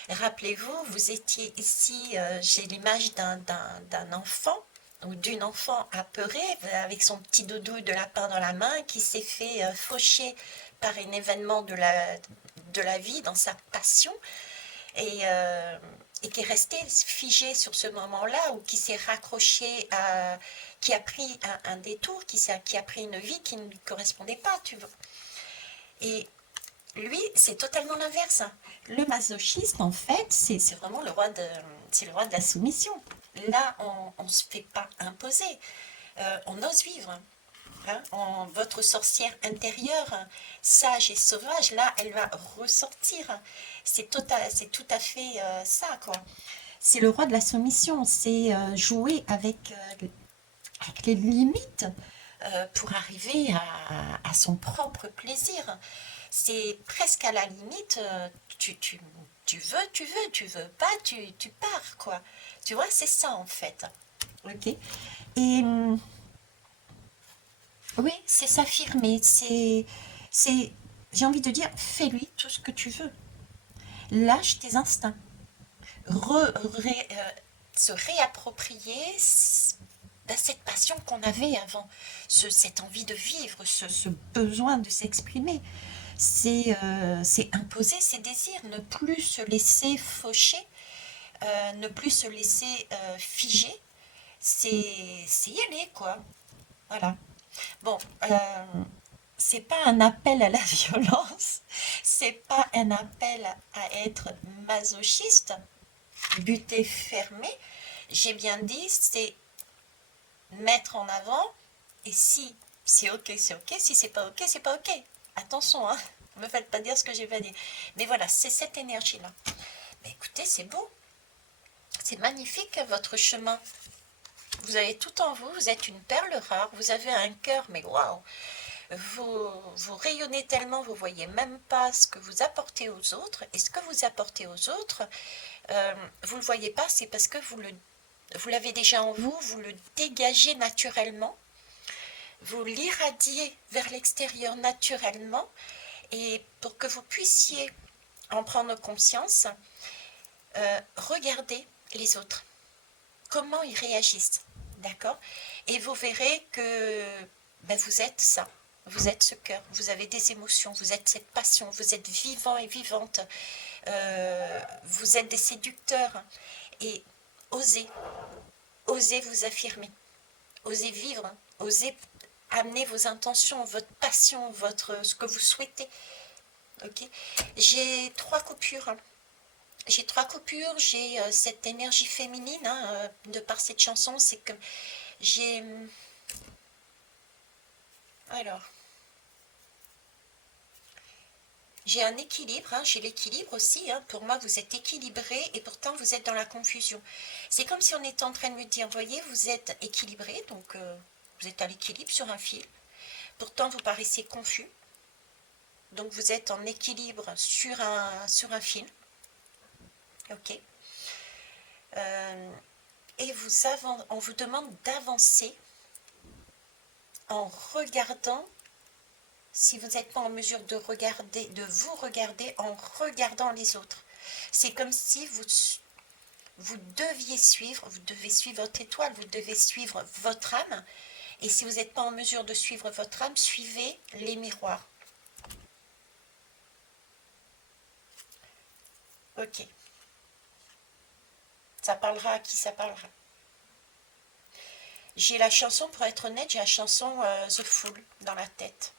Rappelez-vous, vous étiez ici, j'ai l'image d'un enfant ou d'une enfant apeurée avec son petit doudou de lapin dans la main qui s'est fait faucher par un événement de la vie dans sa passion et qui est resté figé sur ce moment-là ou qui s'est raccroché à... qui a pris un détour, qui a pris une vie qui ne lui correspondait pas, tu vois. Et lui, c'est totalement l'inverse. Le masochiste, en fait, c'est vraiment le roi de la soumission. Là, on ne se fait pas imposer. On ose vivre. Hein, votre sorcière intérieure, sage et sauvage, là, elle va ressortir. C'est tout à fait ça, quoi. C'est le roi de la soumission. C'est jouer avec les limites pour arriver à son propre plaisir. C'est presque à la limite, tu veux pas, tu pars, quoi. Tu vois, c'est ça, en fait. Ok. Et oui, c'est s'affirmer, j'ai envie de dire, fais-lui tout ce que tu veux. Lâche tes instincts. Se réapproprier cette passion qu'on avait avant, cette envie de vivre, ce besoin de s'exprimer. C'est imposer ses désirs, ne plus se laisser faucher, ne plus se laisser figer, c'est y aller, quoi. Voilà. Bon, c'est pas un appel à la violence, c'est pas un appel à être masochiste, buté fermé. J'ai bien dit, c'est mettre en avant, et si c'est ok, c'est ok, si c'est pas ok, c'est pas ok. Attention, hein, ne me faites pas dire ce que j'ai pas dit. Mais voilà, c'est cette énergie-là. Mais écoutez, c'est beau, c'est magnifique votre chemin. Vous avez tout en vous, vous êtes une perle rare, vous avez un cœur, mais waouh! Vous rayonnez tellement, vous ne voyez même pas ce que vous apportez aux autres. Et ce que vous apportez aux autres, vous ne le voyez pas, c'est parce que vous l'avez déjà en vous, vous le dégagez naturellement, vous l'irradiez vers l'extérieur naturellement. Et pour que vous puissiez en prendre conscience, regardez les autres, comment ils réagissent, d'accord? Et vous verrez que ben, vous êtes ça. Vous êtes ce cœur, vous avez des émotions, vous êtes cette passion, vous êtes vivant et vivante, vous êtes des séducteurs. Et osez, osez vous affirmer, osez vivre, osez amener vos intentions, votre passion, ce que vous souhaitez. Ok. J'ai 3 coupures. J'ai 3 coupures, j'ai cette énergie féminine, hein, de par cette chanson, c'est que j'ai... Alors... J'ai un équilibre, hein, j'ai l'équilibre aussi. Hein. Pour moi, vous êtes équilibré et pourtant vous êtes dans la confusion. C'est comme si on était en train de me dire, voyez, vous êtes équilibré, donc vous êtes à l'équilibre sur un fil. Pourtant, vous paraissez confus. Donc vous êtes en équilibre sur un fil. Ok. Et on vous demande d'avancer en regardant, si vous n'êtes pas en mesure de vous regarder en regardant les autres. C'est comme si vous devez suivre votre étoile, vous devez suivre votre âme. Et si vous n'êtes pas en mesure de suivre votre âme, suivez les miroirs. Ok. Ça parlera à qui ça parlera. J'ai la chanson, pour être honnête, j'ai la chanson The Fool dans la tête.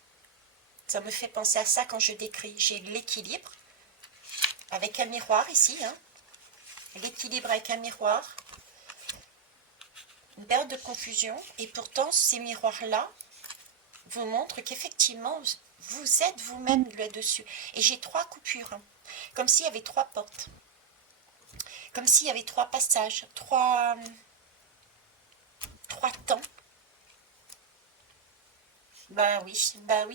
Ça me fait penser à ça quand je décris. J'ai l'équilibre avec un miroir ici. Hein. L'équilibre avec un miroir. Une période de confusion. Et pourtant, ces miroirs-là vous montrent qu'effectivement, vous êtes vous-même là-dessus. Et j'ai 3 coupures. Hein. Comme s'il y avait 3 portes. Comme s'il y avait 3 passages. Trois temps. Bah oui,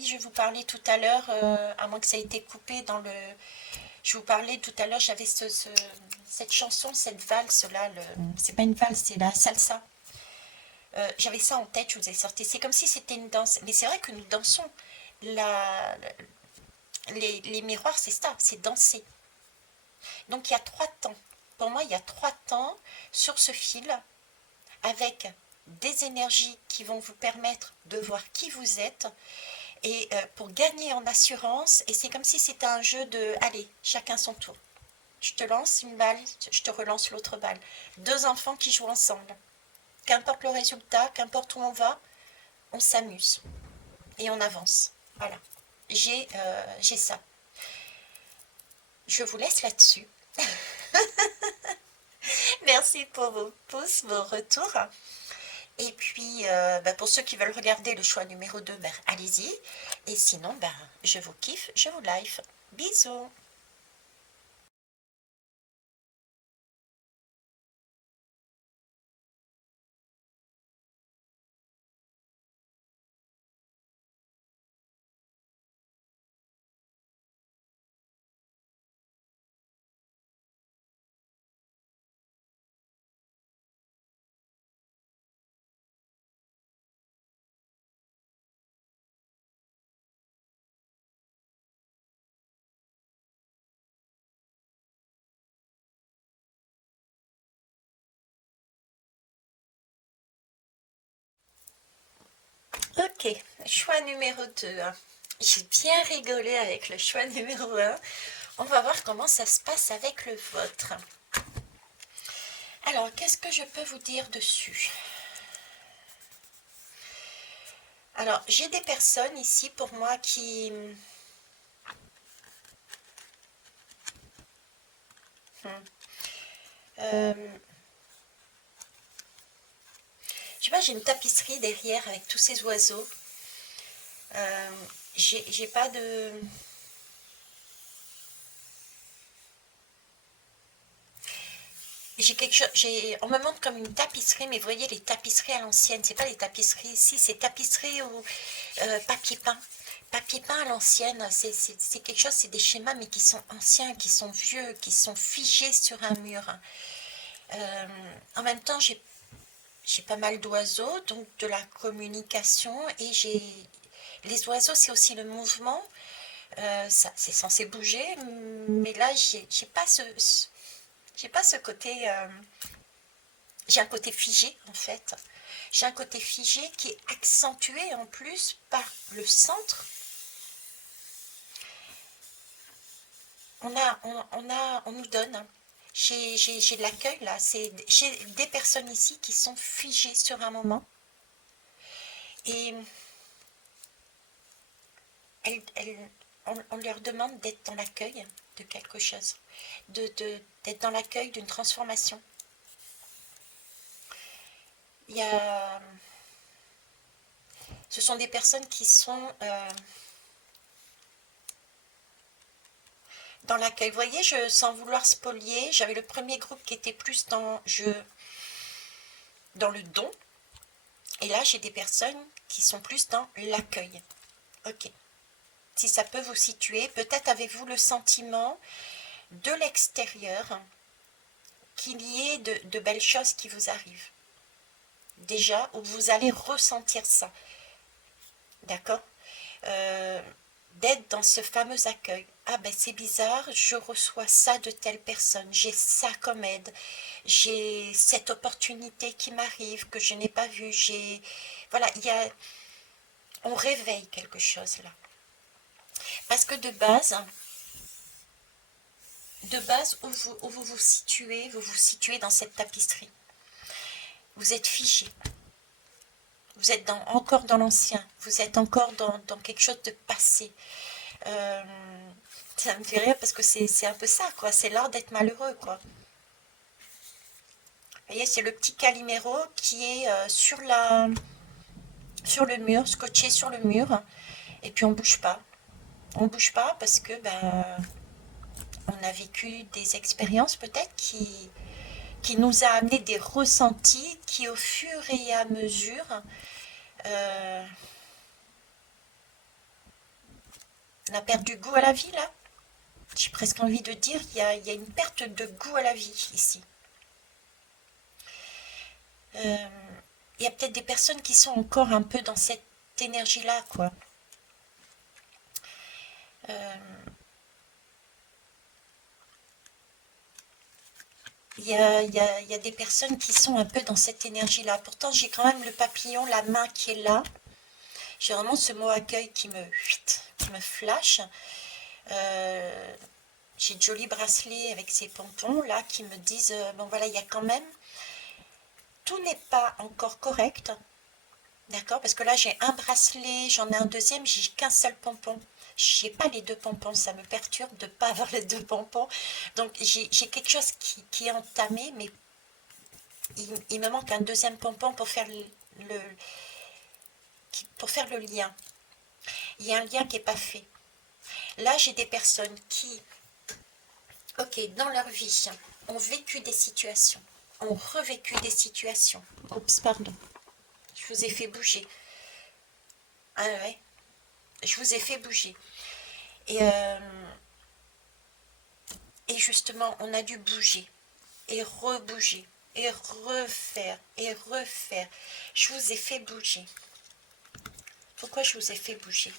je vous parlais tout à l'heure, à moins que ça ait été coupé dans le... Je vous parlais tout à l'heure, j'avais cette chanson, cette valse-là, c'est pas une valse, c'est la salsa. J'avais ça en tête, je vous ai sorti. C'est comme si c'était une danse. Mais c'est vrai que nous dansons. La, les miroirs, c'est ça, c'est danser. Donc il y a 3 temps. Pour moi, il y a 3 temps sur ce fil avec des énergies qui vont vous permettre de voir qui vous êtes et pour gagner en assurance. Et c'est comme si c'était un jeu de allez, chacun son tour. Je te lance une balle, je te relance l'autre balle. 2 enfants qui jouent ensemble. Qu'importe le résultat, qu'importe où on va, on s'amuse et on avance. Voilà, j'ai ça. Je vous laisse là-dessus. Merci pour vos pouces, vos retours. Et puis, pour ceux qui veulent regarder le choix numéro 2, allez-y. Et sinon, je vous kiffe, je vous live. Bisous. Ok, choix numéro 2. J'ai bien rigolé avec le choix numéro 1. On va voir comment ça se passe avec le vôtre. Alors, qu'est-ce que je peux vous dire dessus? Alors, j'ai des personnes ici pour moi qui... je sais pas, j'ai une tapisserie derrière avec tous ces oiseaux. J'ai pas de... J'ai quelque chose, on me montre comme une tapisserie, mais vous voyez les tapisseries à l'ancienne, c'est pas les tapisseries ici, c'est tapisserie ou papier peint. Papier peint à l'ancienne, c'est quelque chose, c'est des schémas, mais qui sont anciens, qui sont vieux, qui sont figés sur un mur. En même temps, j'ai pas mal d'oiseaux, donc de la communication, et les oiseaux, c'est aussi le mouvement. Ça, c'est censé bouger, mais là, j'ai pas ce côté. J'ai un côté figé en fait. J'ai un côté figé qui est accentué en plus par le centre. On nous donne. J'ai de l'accueil là. J'ai des personnes ici qui sont figées sur un moment. Et on leur demande d'être dans l'accueil de quelque chose. D'être dans l'accueil d'une transformation. Il y a... Ce sont des personnes qui sont... dans l'accueil. Vous voyez, sans vouloir spolier, j'avais le premier groupe qui était plus dans le don. Et là, j'ai des personnes qui sont plus dans l'accueil. Ok. Si ça peut vous situer, peut-être avez-vous le sentiment de l'extérieur qu'il y ait de belles choses qui vous arrivent. Déjà, où vous allez ressentir ça. D'accord d'être dans ce fameux accueil. Ah ben c'est bizarre, je reçois ça de telle personne, j'ai ça comme aide, j'ai cette opportunité qui m'arrive que je n'ai pas vue, voilà, on réveille quelque chose là. Parce que de base où vous vous situez dans cette tapisserie. Vous êtes figé. Vous êtes encore dans l'ancien. Vous êtes encore dans quelque chose de passé. Ça me fait rire parce que c'est un peu ça, quoi. C'est l'art d'être malheureux, quoi. Vous voyez, c'est le petit Calimero qui est sur le mur, scotché sur le mur. Et puis on bouge pas. On bouge pas parce que on a vécu des expériences peut-être qui nous a amené des ressentis qui au fur et à mesure euh, on a perdu goût à la vie là. J'ai presque envie de dire il y a une perte de goût à la vie ici. Il y a peut-être des personnes qui sont encore un peu dans cette énergie-là, quoi. Euh, il y a des personnes qui sont un peu dans cette énergie-là. Pourtant, j'ai quand même le papillon, la main qui est là. J'ai vraiment ce mot accueil qui me flash. J'ai de jolis bracelets avec ces pompons là qui me disent bon voilà, il y a quand même, tout n'est pas encore correct, d'accord, parce que là j'ai un bracelet, j'en ai un deuxième, j'ai qu'un seul pompon. J'ai pas les deux pompons, ça me perturbe de ne pas avoir les deux pompons. Donc j'ai quelque chose qui est entamé, mais il me manque un deuxième pompon pour faire pour faire le lien. Il y a un lien qui n'est pas fait. Là, j'ai des personnes qui, ok, dans leur vie, ont vécu des situations, ont revécu des situations. Oups, pardon. Je vous ai fait bouger. Ah ouais, je vous ai fait bouger. Et justement, on a dû bouger et rebouger et refaire et refaire. Je vous ai fait bouger. Pourquoi je vous ai fait bouger?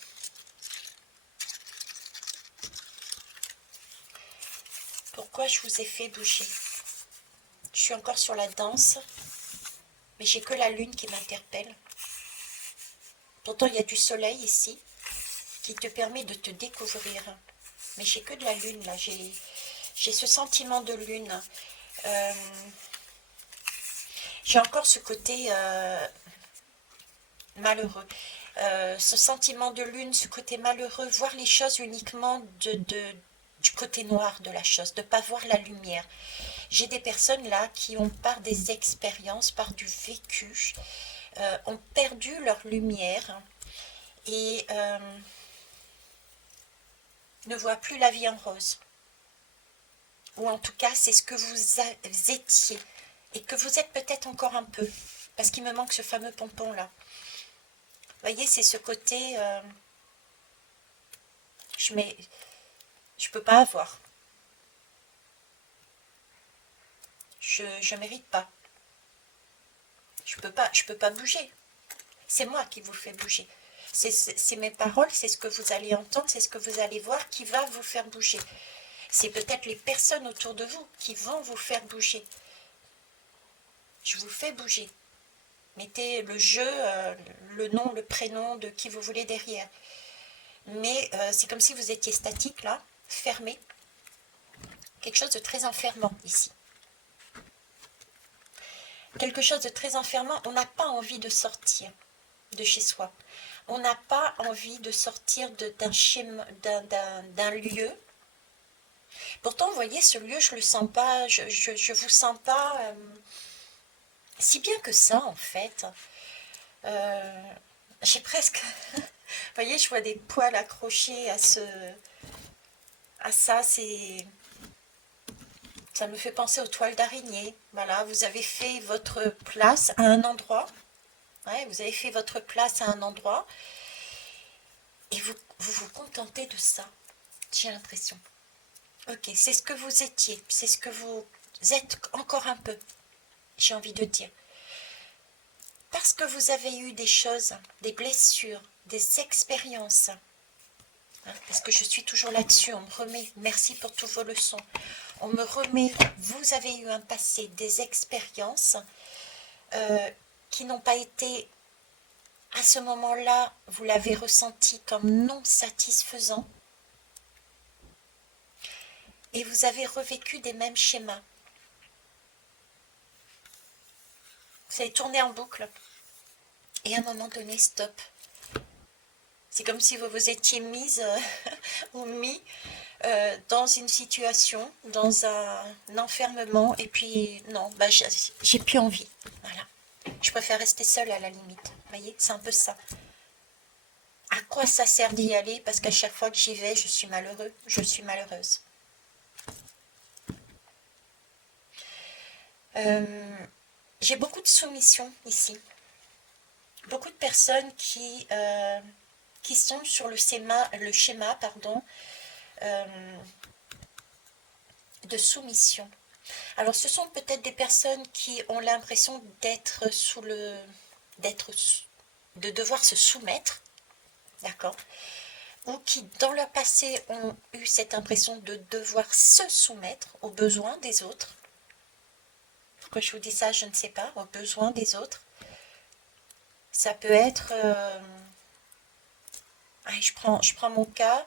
Pourquoi je vous ai fait bouger? Je suis encore sur la danse, mais j'ai que la lune qui m'interpelle. Pourtant, il y a du soleil ici qui te permet de te découvrir. Mais j'ai que de la lune, là. J'ai ce sentiment de lune. Euh, j'ai encore ce côté malheureux. Ce sentiment de lune, ce côté malheureux, voir les choses uniquement du côté noir de la chose, de ne pas voir la lumière. J'ai des personnes là qui ont, par des expériences, par du vécu, ont perdu leur lumière et ne voient plus la vie en rose. Ou en tout cas, c'est ce que vous étiez et que vous êtes peut-être encore un peu, parce qu'il me manque ce fameux pompon là. Vous voyez, c'est ce côté, je peux pas avoir. Je mérite pas. Je peux pas bouger. C'est moi qui vous fais bouger. C'est mes paroles, c'est ce que vous allez entendre, c'est ce que vous allez voir qui va vous faire bouger. C'est peut-être les personnes autour de vous qui vont vous faire bouger. Je vous fais bouger. Mettez le jeu, le nom, le prénom de qui vous voulez derrière. Mais c'est comme si vous étiez statique là, fermé. Quelque chose de très enfermant ici. Quelque chose de très enfermant, on n'a pas envie de sortir de chez soi. On n'a pas envie de sortir d'un schéma, d'un lieu. Pourtant, vous voyez, ce lieu, je le sens pas, je vous sens pas si bien que ça, en fait. J'ai presque... Vous voyez, je vois des poils accrochés à ça, ça me fait penser aux toiles d'araignée. Voilà, vous avez fait votre place à un endroit. Ouais, vous avez fait votre place à un endroit. Et vous contentez de ça. J'ai l'impression. Ok, c'est ce que vous étiez. C'est ce que vous êtes encore un peu. J'ai envie de dire. Parce que vous avez eu des choses, des blessures, des expériences. Parce que je suis toujours là-dessus, on me remet, merci pour toutes vos leçons, on me remet, vous avez eu un passé, des expériences qui n'ont pas été, à ce moment-là, vous l'avez ressenti comme non satisfaisant, et vous avez revécu des mêmes schémas. Vous avez tourné en boucle, et à un moment donné, stop. C'est comme si vous vous étiez mise ou mis dans une situation, dans un enfermement, et puis non, bah, j'ai plus envie. Voilà. Je préfère rester seule à la limite. Vous voyez, c'est un peu ça. À quoi ça sert d'y aller? Parce qu'à chaque fois que j'y vais, je suis malheureux, je suis malheureuse. J'ai beaucoup de soumission ici. Beaucoup de personnes qui sont sur le schéma pardon, de soumission. Alors, ce sont peut-être des personnes qui ont l'impression de devoir se soumettre, d'accord, ou qui, dans leur passé, ont eu cette impression de devoir se soumettre aux besoins des autres. Pourquoi je vous dis ça, je ne sais pas, aux besoins des autres. Ça peut être... je prends mon cas...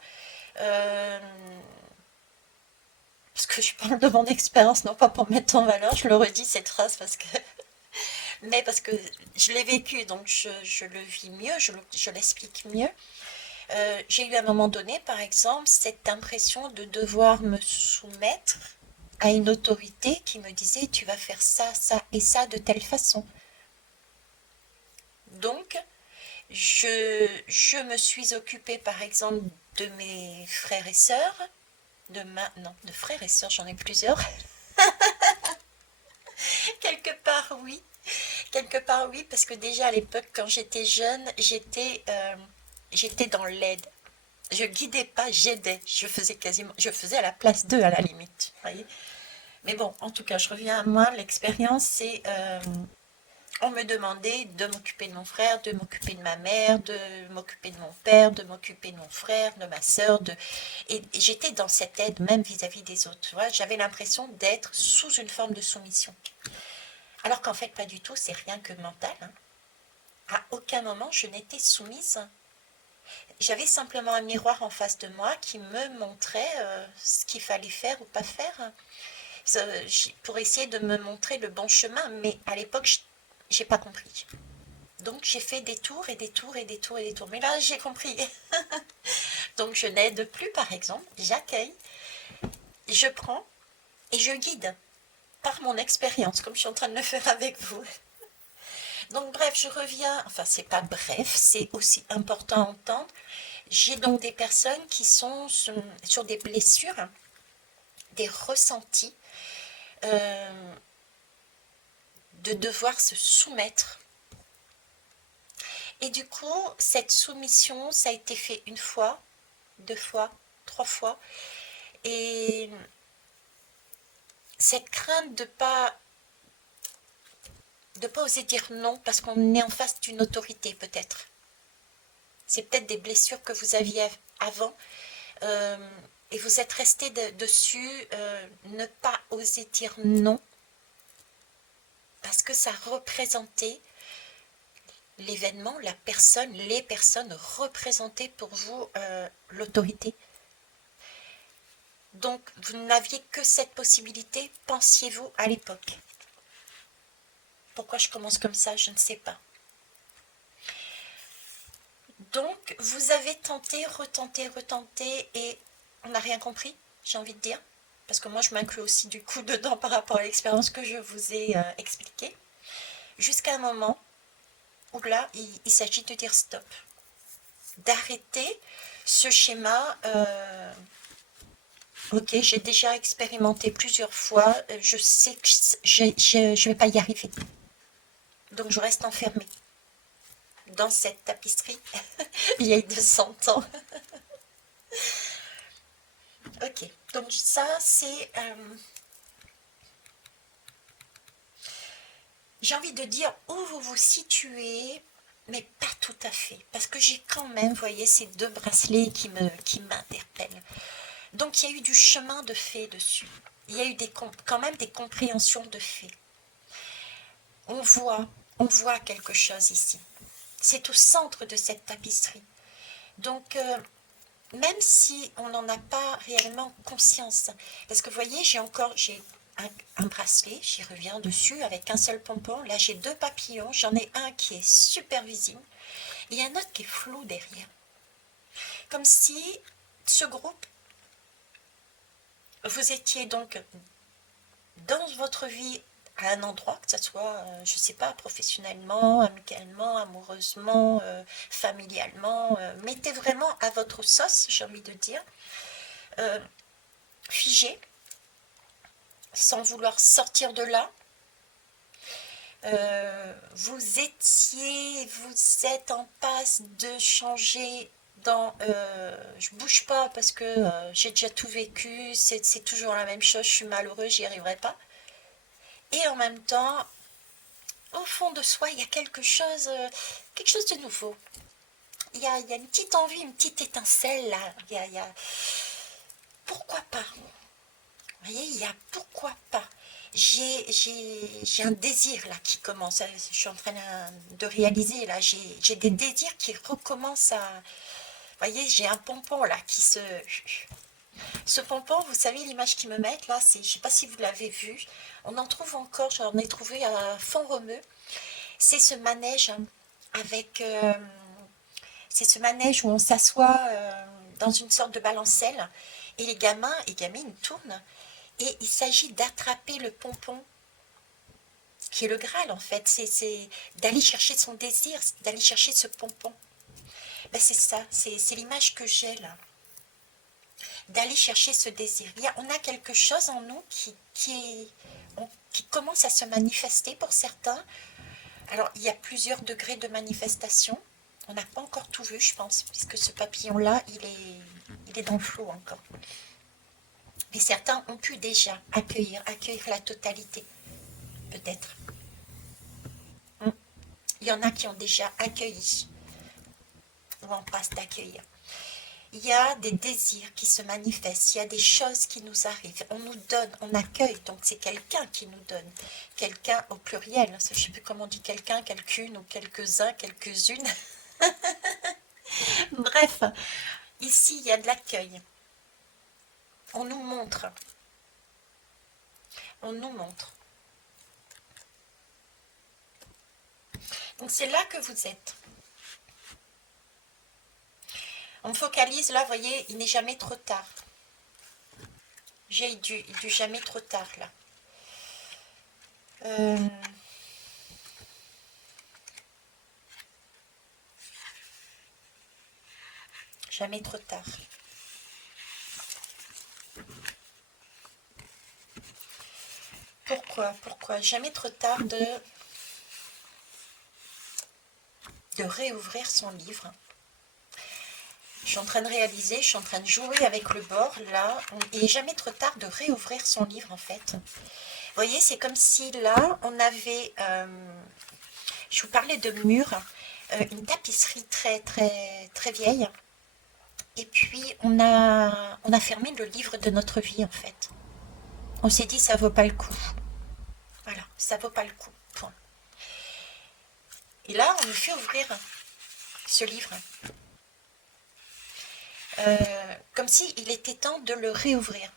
parce que je parle de mon expérience, non pas pour mettre en valeur, je le redis cette phrase parce que... mais parce que je l'ai vécu, donc je le vis mieux, je l'explique mieux. J'ai eu à un moment donné, par exemple, cette impression de devoir me soumettre à une autorité qui me disait tu vas faire ça, ça et ça de telle façon. Donc, je me suis occupée, par exemple, de mes frères et sœurs, de frères et sœurs, j'en ai plusieurs. Quelque part, oui. Quelque part, oui, parce que déjà à l'époque, quand j'étais jeune, j'étais dans l'aide. Je guidais pas, j'aidais. Je faisais à la place d'eux à la limite. Voyez. Mais bon, en tout cas, je reviens à moi. L'expérience, c'est on me demandait de m'occuper de mon frère, de m'occuper de ma mère, de m'occuper de mon père, de m'occuper de mon frère, de ma soeur. Et j'étais dans cette aide même vis-à-vis des autres. Tu vois, j'avais l'impression d'être sous une forme de soumission. Alors qu'en fait, pas du tout, c'est rien que mental. Hein. À aucun moment je n'étais soumise. J'avais simplement un miroir en face de moi qui me montrait ce qu'il fallait faire ou pas faire, pour essayer de me montrer le bon chemin. Mais à l'époque, j'ai pas compris. Donc j'ai fait des tours et des tours et des tours et des tours. Mais là, j'ai compris. Donc je n'aide plus, par exemple. J'accueille, je prends et je guide par mon expérience, comme je suis en train de le faire avec vous. Donc bref, je reviens, enfin c'est pas bref, c'est aussi important à entendre. J'ai donc des personnes qui sont sur des blessures, des ressentis, de devoir se soumettre. Et du coup, cette soumission, ça a été fait une fois, deux fois, trois fois. Et cette crainte de pas oser dire non parce qu'on est en face d'une autorité peut-être. C'est peut-être des blessures que vous aviez avant et vous êtes resté dessus, ne pas oser dire non parce que ça représentait l'événement, la personne, les personnes représentaient pour vous l'autorité. Donc vous n'aviez que cette possibilité, pensiez-vous à l'époque. Pourquoi je commence comme ça, je ne sais pas. Donc, vous avez tenté, retenté, et on n'a rien compris, j'ai envie de dire. Parce que moi, je m'inclus aussi du coup dedans par rapport à l'expérience que je vous ai expliquée. Jusqu'à un moment où là, il s'agit de dire stop. D'arrêter ce schéma. Ok, j'ai déjà expérimenté plusieurs fois. Je sais que je ne vais pas y arriver. Donc, je reste enfermée dans cette tapisserie vieille de 100 ans. Ok, donc ça c'est... j'ai envie de dire où vous vous situez, mais pas tout à fait. Parce que j'ai quand même, vous voyez, ces deux bracelets qui m'interpellent. Donc il y a eu du chemin de fait dessus. Il y a eu quand même des compréhensions de fait. On voit quelque chose ici. C'est au centre de cette tapisserie. Donc, même si on n'en a pas réellement conscience, parce que vous voyez, j'ai un bracelet, j'y reviens dessus, avec un seul pompon. Là, j'ai deux papillons, j'en ai un qui est super visible, et un autre qui est flou derrière. Comme si ce groupe, vous étiez donc dans votre vie à un endroit, que ce soit, je ne sais pas, professionnellement, amicalement, amoureusement, familialement, mettez vraiment à votre sauce, j'ai envie de dire, figé, sans vouloir sortir de là. Vous êtes en passe de changer dans je bouge pas parce que j'ai déjà tout vécu, c'est toujours la même chose, je suis malheureux, j'y arriverai pas. Et en même temps, au fond de soi, il y a quelque chose de nouveau. Il y a une petite envie, une petite étincelle là. Pourquoi pas? Vous voyez, il y a pourquoi pas. J'ai un désir là qui commence. Je suis en train de réaliser là. J'ai des désirs qui recommencent à. Vous voyez, j'ai un pompon là qui se. Ce pompon, vous savez l'image qu'ils me mettent là, je ne sais pas si vous l'avez vu. On en trouve encore, j'en ai trouvé à Font-Romeu. C'est ce manège avec. C'est ce manège où on s'assoit dans une sorte de balancelle et les gamins et gamines tournent. Et il s'agit d'attraper le pompon, qui est le Graal en fait. C'est d'aller chercher son désir, d'aller chercher ce pompon. Ben c'est ça, c'est l'image que j'ai là. D'aller chercher ce désir. On a quelque chose en nous qui commence à se manifester pour certains. Alors, il y a plusieurs degrés de manifestation. On n'a pas encore tout vu, je pense, puisque ce papillon-là, il est dans le flou encore. Mais certains ont pu déjà accueillir la totalité, peut-être. Il y en a qui ont déjà accueilli, ou en passe d'accueillir. il y a des désirs qui se manifestent, il y a des choses qui nous arrivent, on nous donne, on accueille, donc c'est quelqu'un qui nous donne, quelqu'un au pluriel, je ne sais plus comment on dit quelqu'un, quelqu'une ou quelques-uns, quelques-unes. Bref, ici il y a de l'accueil, on nous montre, on nous montre. Donc c'est là que vous êtes. On focalise là, vous voyez, il n'est jamais trop tard. J'ai du jamais trop tard là. Jamais trop tard. Pourquoi jamais trop tard de réouvrir son livre. Je suis en train de réaliser, je suis en train de jouer avec le bord là. Il n'est jamais trop tard de réouvrir son livre en fait. Vous voyez, c'est comme si là on avait, je vous parlais de mur, une tapisserie très vieille. Et puis on a fermé le livre de notre vie en fait. On s'est dit ça vaut pas le coup. Voilà, ça vaut pas le coup. Point. Et là, on nous fait ouvrir ce livre. Comme s'il était temps de le réouvrir.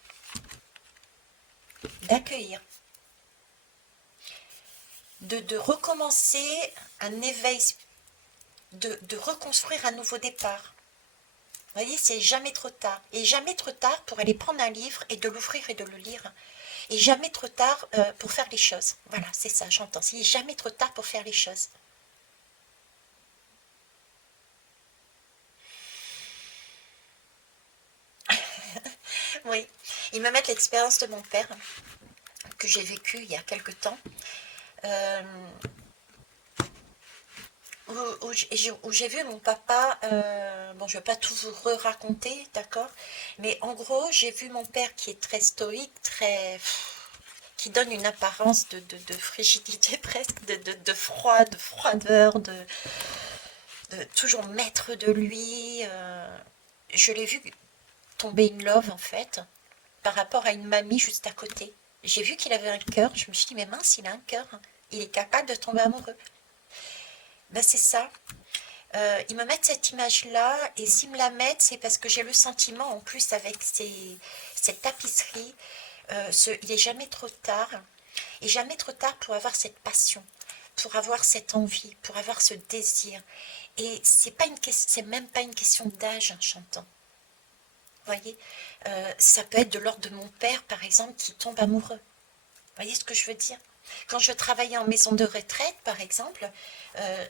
D'accueillir. De recommencer un éveil, de reconstruire un nouveau départ. Vous voyez, c'est jamais trop tard. Et jamais trop tard pour aller prendre un livre et de l'ouvrir et de le lire. Et jamais trop tard pour faire les choses. Voilà, c'est ça, j'entends. C'est jamais trop tard pour faire les choses. Oui, ils me mettent l'expérience de mon père, que j'ai vécue il y a quelque temps, où j'ai vu mon papa, bon je ne vais pas tout vous raconter, d'accord, mais en gros j'ai vu mon père qui est très stoïque, qui donne une apparence de frigidité presque, de froid, de froideur, de toujours maître de lui. Je l'ai vu tomber in love en fait, par rapport à une mamie juste à côté. J'ai vu qu'il avait un cœur, je me suis dit mais mince, il a un cœur, il est capable de tomber amoureux. Ben c'est ça. Ils me mettent cette image-là, et s'ils me la mettent, c'est parce que j'ai le sentiment, en plus avec cette tapisserie, il n'est jamais trop tard, et jamais trop tard pour avoir cette passion, pour avoir cette envie, pour avoir ce désir. Et c'est même pas une question d'âge, j'entends. Vous voyez, ça peut être de l'ordre de mon père, par exemple, qui tombe amoureux. Vous voyez ce que je veux dire? Quand je travaillais en maison de retraite, par exemple,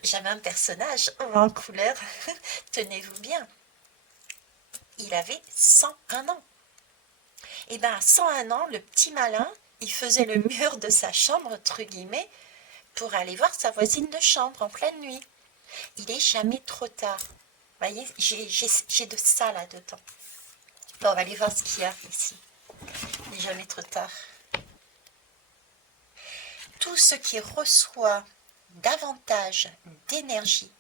j'avais un personnage en couleur, tenez-vous bien, il avait 101 ans. Et bien à 101 ans, le petit malin, il faisait le mur de sa chambre, entre guillemets, pour aller voir sa voisine de chambre en pleine nuit. Il n'est jamais trop tard. Vous voyez, j'ai de ça là-dedans. Bon, on va aller voir ce qu'il y a ici. Il n'est jamais trop tard. Tout ce qui reçoit davantage d'énergie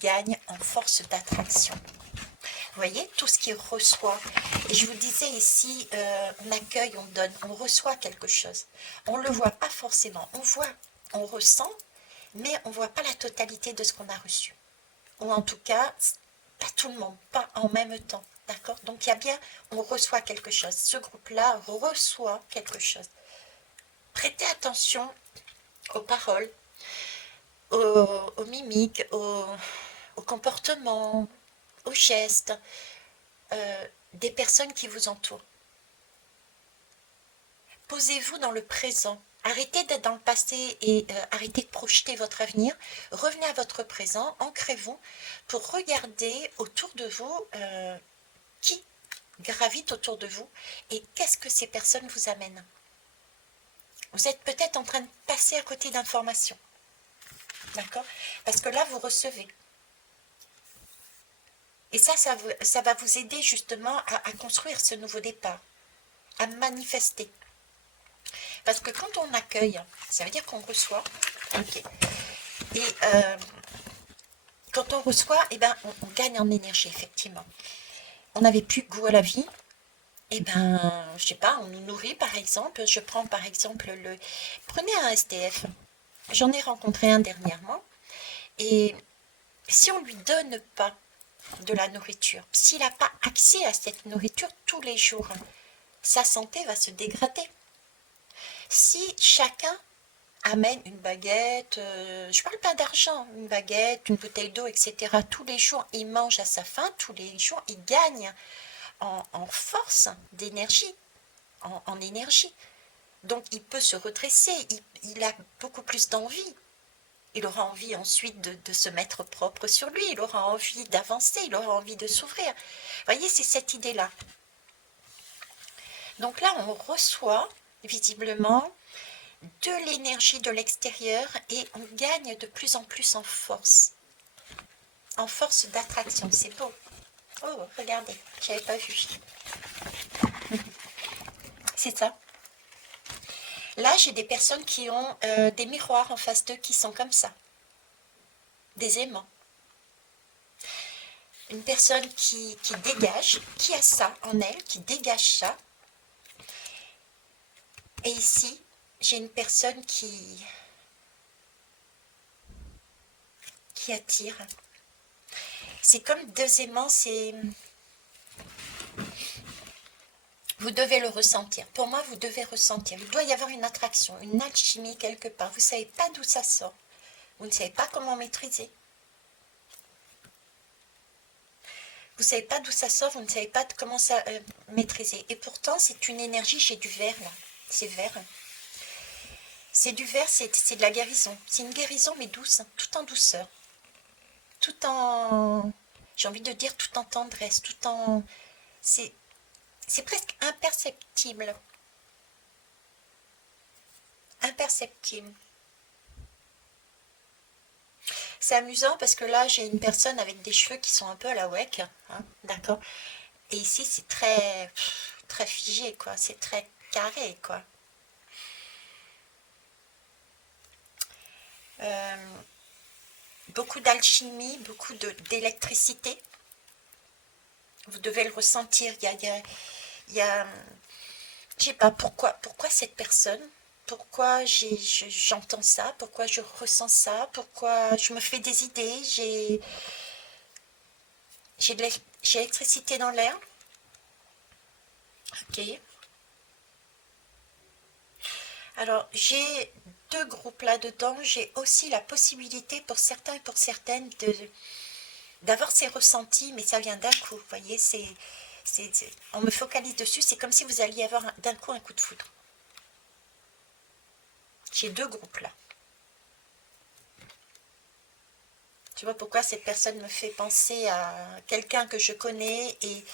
gagne en force d'attraction. Vous voyez, tout ce qui reçoit. Et je vous disais ici, on accueille, on donne, on reçoit quelque chose. On ne le voit pas forcément. On voit, on ressent, mais on ne voit pas la totalité de ce qu'on a reçu. Ou en tout cas, pas tout le monde, pas en même temps. D'accord? Donc il y a bien, on reçoit quelque chose. Ce groupe-là reçoit quelque chose. Prêtez attention aux paroles, aux mimiques, aux comportements, aux gestes des personnes qui vous entourent. Posez-vous dans le présent. Arrêtez d'être dans le passé et arrêtez de projeter votre avenir. Revenez à votre présent, ancrez-vous pour regarder autour de vous qui gravite autour de vous et qu'est-ce que ces personnes vous amènent. Vous êtes peut-être en train de passer à côté d'informations. D'accord? Parce que là, vous recevez. Et ça va vous aider justement à construire ce nouveau départ, à manifester. Parce que quand on accueille, ça veut dire qu'on reçoit. Okay. Et quand on reçoit, eh ben, on gagne en énergie, effectivement. on n'avait plus goût à la vie, et ben, je sais pas, on nous nourrit par exemple. Je prends par exemple prenez un SDF. J'en ai rencontré un dernièrement, et si on lui donne pas de la nourriture, s'il n'a pas accès à cette nourriture tous les jours, sa santé va se dégrader. Si chacun amène une baguette, je parle pas d'argent, une baguette, une bouteille d'eau, etc. Tous les jours, il mange à sa faim, tous les jours, il gagne en force d'énergie, en énergie. Donc il peut se redresser, il a beaucoup plus d'envie. Il aura envie ensuite de se mettre propre sur lui, il aura envie d'avancer, il aura envie de s'ouvrir. Vous voyez, c'est cette idée-là. Donc là, on reçoit visiblement de l'énergie de l'extérieur et on gagne de plus en plus en force d'attraction. C'est beau. Oh, regardez, j'avais pas vu. C'est ça. Là, j'ai des personnes qui ont des miroirs en face d'eux qui sont comme ça. Des aimants. Une personne qui dégage, qui a ça en elle, qui dégage ça. Et ici, j'ai une personne qui attire. C'est comme deux aimants, c'est... Vous devez le ressentir. Pour moi, vous devez ressentir. Il doit y avoir une attraction, une alchimie quelque part. Vous ne savez pas d'où ça sort. Vous ne savez pas comment maîtriser. Vous ne savez pas d'où ça sort, vous ne savez pas comment ça maîtriser. Et pourtant, c'est une énergie, j'ai du vert là. C'est vert. C'est du vert, c'est de la guérison. C'est une guérison, mais douce, hein, tout en douceur. Tout en... J'ai envie de dire tout en tendresse, tout en... C'est presque imperceptible. Imperceptible. C'est amusant parce que là, j'ai une personne avec des cheveux qui sont un peu à la WEC, hein, d'accord. Et ici, c'est très figé, quoi. C'est très carré, quoi. Beaucoup d'alchimie, beaucoup d'électricité. Vous devez le ressentir. Il y a je sais pas pourquoi cette personne, pourquoi j'entends ça, pourquoi je ressens ça, pourquoi je me fais des idées, j'ai de l'électricité dans l'air. Ok. Alors, j'ai deux groupes là-dedans. J'ai aussi la possibilité pour certains et pour certaines d'avoir ces ressentis, mais ça vient d'un coup. Vous voyez, on me focalise dessus. C'est comme si vous alliez avoir d'un coup un coup de foudre. J'ai deux groupes là. Tu vois pourquoi cette personne me fait penser à quelqu'un que je connais et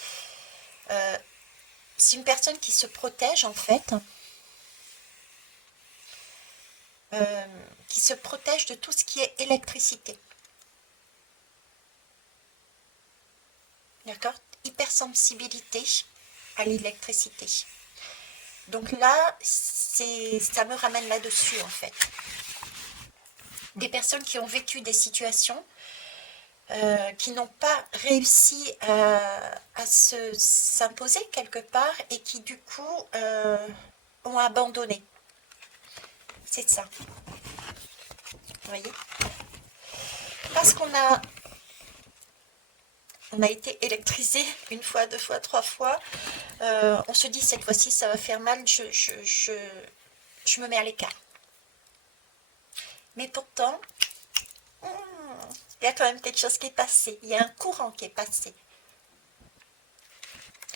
c'est une personne qui se protège en fait, qui se protège de tout ce qui est électricité. D'accord? Hypersensibilité à l'électricité. Donc là, ça me ramène là-dessus en fait. Des personnes qui ont vécu des situations qui n'ont pas réussi à s'imposer quelque part et qui du coup ont abandonné. C'est ça. Vous voyez? Parce on a été électrisé une fois, deux fois, trois fois. On se dit cette fois-ci ça va faire mal, je me mets à l'écart. Mais pourtant, il y a quand même quelque chose qui est passé. Il y a un courant qui est passé.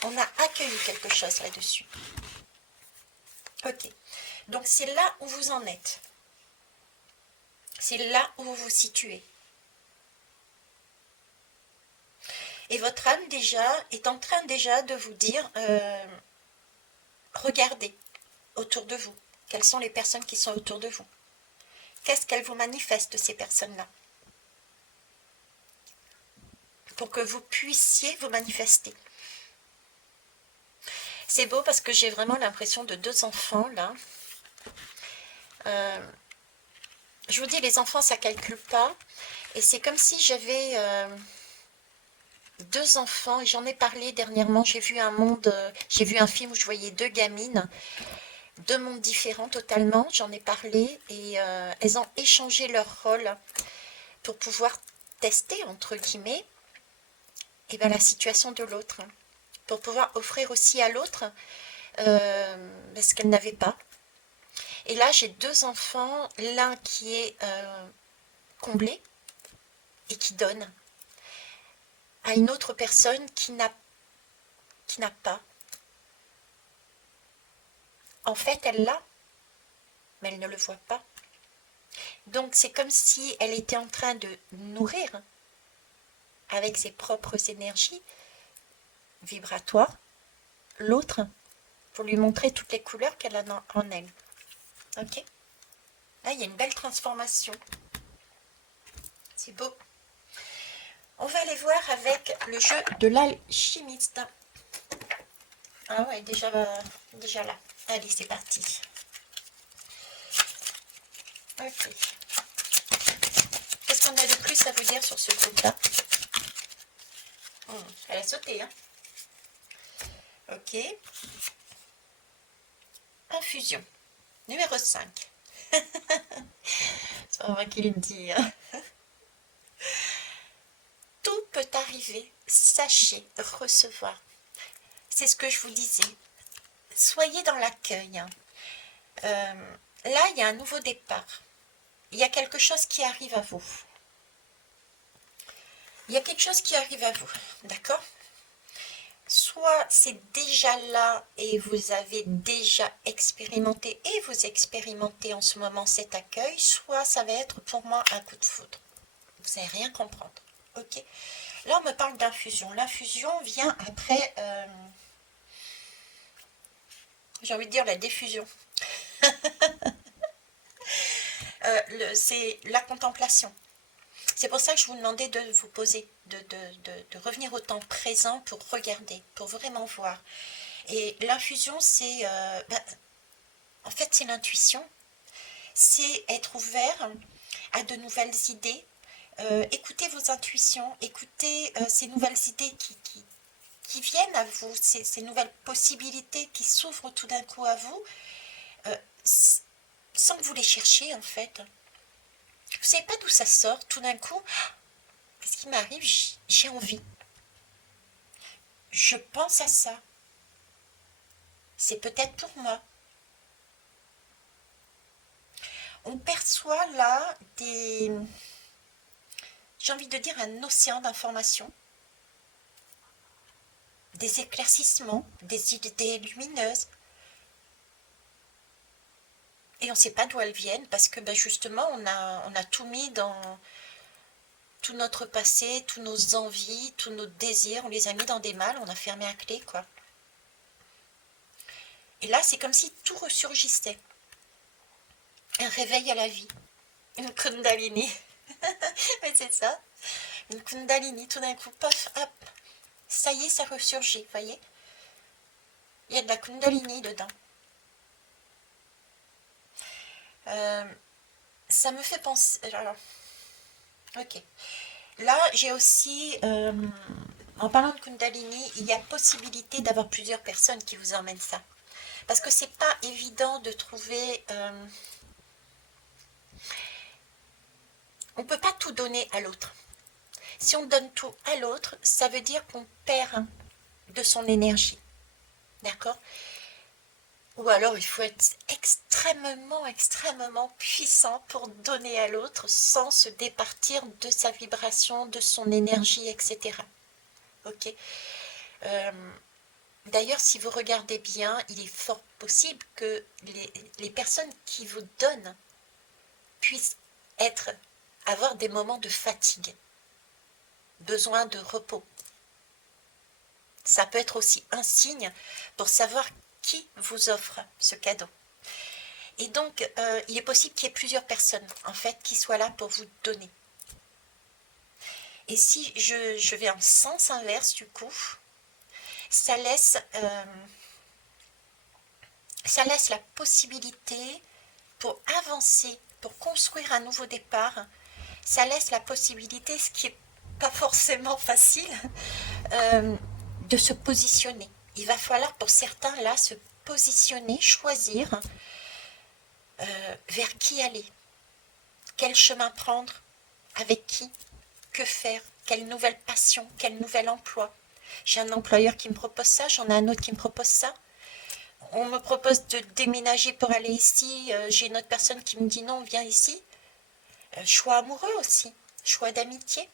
On a accueilli quelque chose là-dessus. Ok. Donc c'est là où vous en êtes. C'est là où vous vous situez. Et votre âme déjà est en train déjà de vous dire, regardez autour de vous. Quelles sont les personnes qui sont autour de vous? Qu'est-ce qu'elles vous manifestent, ces personnes-là? Pour que vous puissiez vous manifester. C'est beau parce que j'ai vraiment l'impression de deux enfants là. Je vous dis, les enfants, ça ne calcule pas. Et c'est comme si j'avais 2 enfants, et j'en ai parlé dernièrement, j'ai vu un monde, j'ai vu un film où je voyais 2 gamines, 2 mondes différents totalement, j'en ai parlé, et elles ont échangé leur rôle pour pouvoir tester, entre guillemets, et ben, la situation de l'autre, pour pouvoir offrir aussi à l'autre ce qu'elle n'avait pas. Et là, j'ai 2 enfants, l'un qui est comblé et qui donne à une autre personne qui n'a pas. En fait, elle l'a, mais elle ne le voit pas. Donc, c'est comme si elle était en train de nourrir avec ses propres énergies vibratoires l'autre pour lui montrer toutes les couleurs qu'elle a en elle. Ok? Là, il y a une belle transformation. C'est beau. On va aller voir avec le jeu de l'alchimiste. Ah ouais, déjà là. Allez, c'est parti. Ok. Qu'est-ce qu'on a de plus à vous dire sur ce truc-là? Elle a sauté, hein? Ok. Infusion. Numéro 5. C'est pas moi qui le dis. Hein. Tout peut arriver. Sachez recevoir. C'est ce que je vous disais. Soyez dans l'accueil. Là, il y a un nouveau départ. Il y a quelque chose qui arrive à vous. Il y a quelque chose qui arrive à vous. D'accord? Soit c'est déjà là et vous avez déjà expérimenté et vous expérimentez en ce moment cet accueil, soit ça va être pour moi un coup de foudre. Vous n'allez rien comprendre. Ok. Là, on me parle d'infusion. L'infusion vient après, j'ai envie de dire la diffusion. C'est la contemplation. C'est pour ça que je vous demandais de vous poser, de revenir au temps présent pour regarder, pour vraiment voir. Et l'infusion, c'est, en fait, c'est l'intuition. C'est être ouvert à de nouvelles idées. Écoutez vos intuitions, écoutez ces nouvelles idées qui viennent à vous, ces nouvelles possibilités qui s'ouvrent tout d'un coup à vous, sans que vous les cherchiez en fait. Vous ne savez pas d'où ça sort, tout d'un coup, qu'est-ce qui m'arrive? J'ai envie. Je pense à ça. C'est peut-être pour moi. On perçoit là j'ai envie de dire, un océan d'informations, des éclaircissements, des idées lumineuses. Et on ne sait pas d'où elles viennent parce que justement, on a tout mis dans tout notre passé, tous nos envies, tous nos désirs, on les a mis dans des malles, on a fermé à clé, quoi. Et là, c'est comme si tout ressurgissait. Un réveil à la vie. Une kundalini. Mais c'est ça. Une kundalini, tout d'un coup, paf, hop. Ça y est, ça ressurgit, voyez. Il y a de la kundalini dedans. Ça me fait penser... Alors, ok. Là, j'ai aussi... en parlant de kundalini, il y a possibilité d'avoir plusieurs personnes qui vous emmènent ça. Parce que c'est pas évident de trouver... on ne peut pas tout donner à l'autre. Si on donne tout à l'autre, ça veut dire qu'on perd de son énergie. D'accord? Ou alors il faut être extrêmement, extrêmement puissant pour donner à l'autre sans se départir de sa vibration, de son énergie, etc. Ok? D'ailleurs, si vous regardez bien, il est fort possible que les personnes qui vous donnent puissent avoir des moments de fatigue, besoin de repos. Ça peut être aussi un signe pour savoir qui vous offre ce cadeau. Et donc, il est possible qu'il y ait plusieurs personnes, en fait, qui soient là pour vous donner. Et si je vais en sens inverse, du coup, ça laisse la possibilité pour avancer, pour construire un nouveau départ, ça laisse la possibilité, ce qui n'est pas forcément facile, de se positionner. Il va falloir pour certains là se positionner, choisir vers qui aller, quel chemin prendre, avec qui, que faire, quelle nouvelle passion, quel nouvel emploi. J'ai un employeur qui me propose ça, j'en ai un autre qui me propose ça. On me propose de déménager pour aller ici, j'ai une autre personne qui me dit non, viens ici. Choix amoureux aussi, choix d'amitié.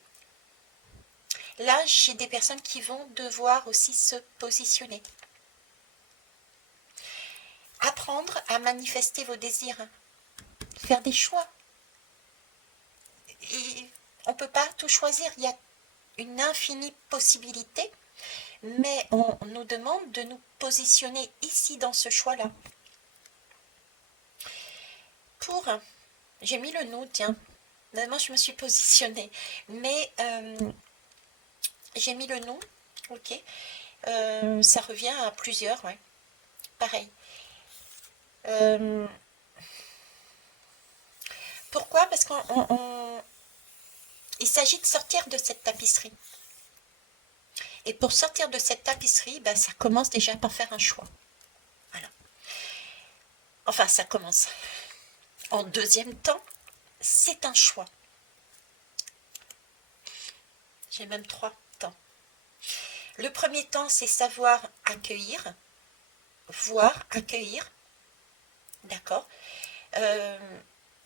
Là, j'ai des personnes qui vont devoir aussi se positionner. Apprendre à manifester vos désirs, faire des choix. Et on ne peut pas tout choisir, il y a une infinie possibilité, mais on nous demande de nous positionner ici dans ce choix-là. J'ai mis le nous, tiens, moi je me suis positionnée, mais j'ai mis le nous, ok, ça revient à plusieurs, ouais, pareil. Pourquoi? Parce qu'il s'agit de sortir de cette tapisserie. Et pour sortir de cette tapisserie, ben, ça commence déjà par faire un choix. Voilà. Enfin, ça commence. En deuxième temps, c'est un choix. J'ai même 3 temps. Le premier temps, c'est savoir accueillir, voir, accueillir. D'accord?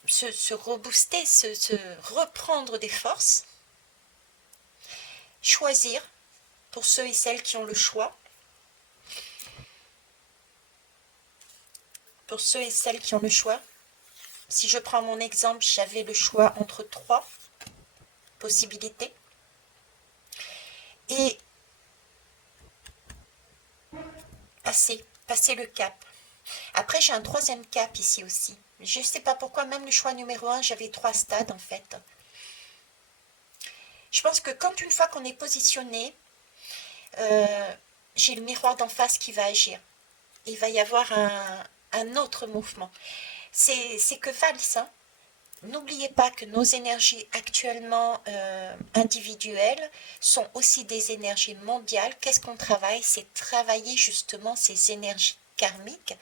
Se rebooster, se reprendre des forces. Choisir, pour ceux et celles qui ont le choix. Pour ceux et celles qui ont le choix. Si je prends mon exemple, j'avais le choix entre 3 possibilités. Et passer le cap. Après, j'ai un 3e cap ici aussi. Je ne sais pas pourquoi, même le choix numéro 1, j'avais 3 stades en fait. Je pense que quand une fois qu'on est positionné, j'ai le miroir d'en face qui va agir. Il va y avoir un autre mouvement. C'est que valse, hein. N'oubliez pas que nos énergies actuellement individuelles sont aussi des énergies mondiales. Qu'est-ce qu'on travaille? C'est travailler justement ces énergies karmiques,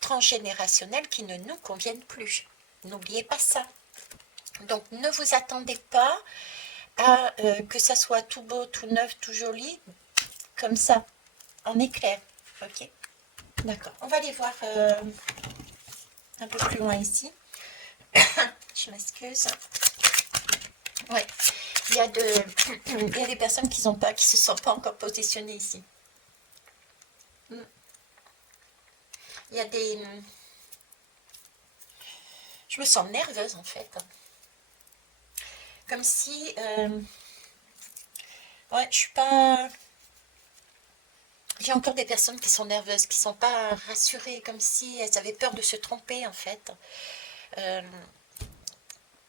transgénérationnelles qui ne nous conviennent plus. N'oubliez pas ça. Donc ne vous attendez pas à que ça soit tout beau, tout neuf, tout joli, comme ça, en éclair. Ok? D'accord. On va aller voir un peu plus loin ici. Je m'excuse. Ouais. Il y a des personnes qui se sont pas encore positionnées ici. Il y a des... Je me sens nerveuse en fait. Comme si... Ouais, je suis pas... J'ai encore des personnes qui sont nerveuses, qui sont pas rassurées, comme si elles avaient peur de se tromper en fait.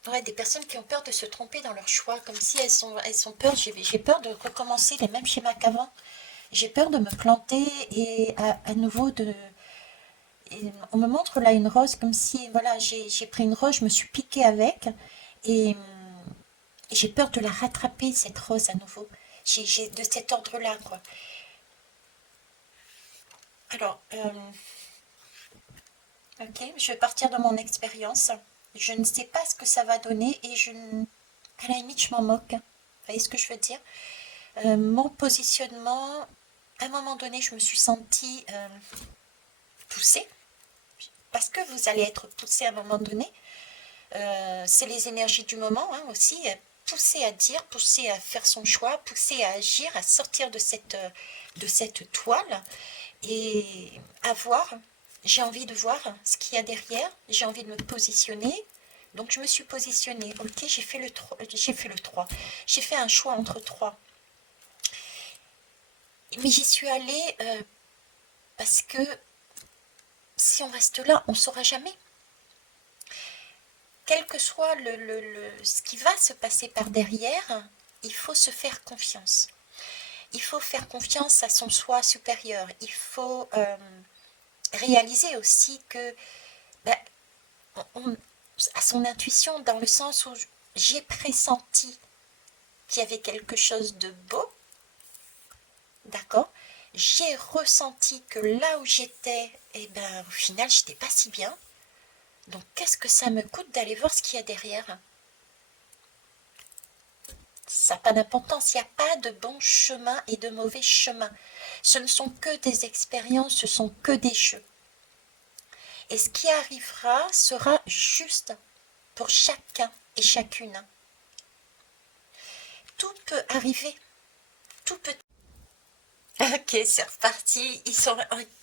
Ouais, des personnes qui ont peur de se tromper dans leur choix, comme si elles sont peur. J'ai peur de recommencer les mêmes schémas qu'avant. J'ai peur de me planter et à nouveau de... Et on me montre là une rose comme si, voilà, j'ai pris une rose, je me suis piquée avec et j'ai peur de la rattraper, cette rose à nouveau. J'ai de cet ordre-là, quoi. Alors, ok, je vais partir de mon expérience. Je ne sais pas ce que ça va donner et à la limite, je m'en moque. Vous voyez ce que je veux dire? Mon positionnement, à un moment donné, je me suis sentie poussée. Parce que vous allez être poussé à un moment donné. C'est les énergies du moment hein, aussi. Poussé à dire, poussé à faire son choix, poussé à agir, à sortir de cette toile et à voir. J'ai envie de voir ce qu'il y a derrière. J'ai envie de me positionner. Donc je me suis positionnée. Ok, j'ai fait le 3. J'ai fait un choix entre 3. Mais j'y suis allée parce que si on reste là, on ne saura jamais. Quel que soit ce qui va se passer par derrière, il faut se faire confiance. Il faut faire confiance à son soi supérieur. Il faut réaliser aussi que à son intuition, dans le sens où j'ai pressenti qu'il y avait quelque chose de beau, d'accord? J'ai ressenti que là où j'étais, eh ben, au final, j'étais pas si bien. Donc, qu'est-ce que ça me coûte d'aller voir ce qu'il y a derrière? Ça n'a pas d'importance, il n'y a pas de bon chemin et de mauvais chemin. Ce ne sont que des expériences, ce sont que des jeux. Et ce qui arrivera sera juste pour chacun et chacune. Tout peut arriver, tout peut. Ok, c'est reparti. Ils sont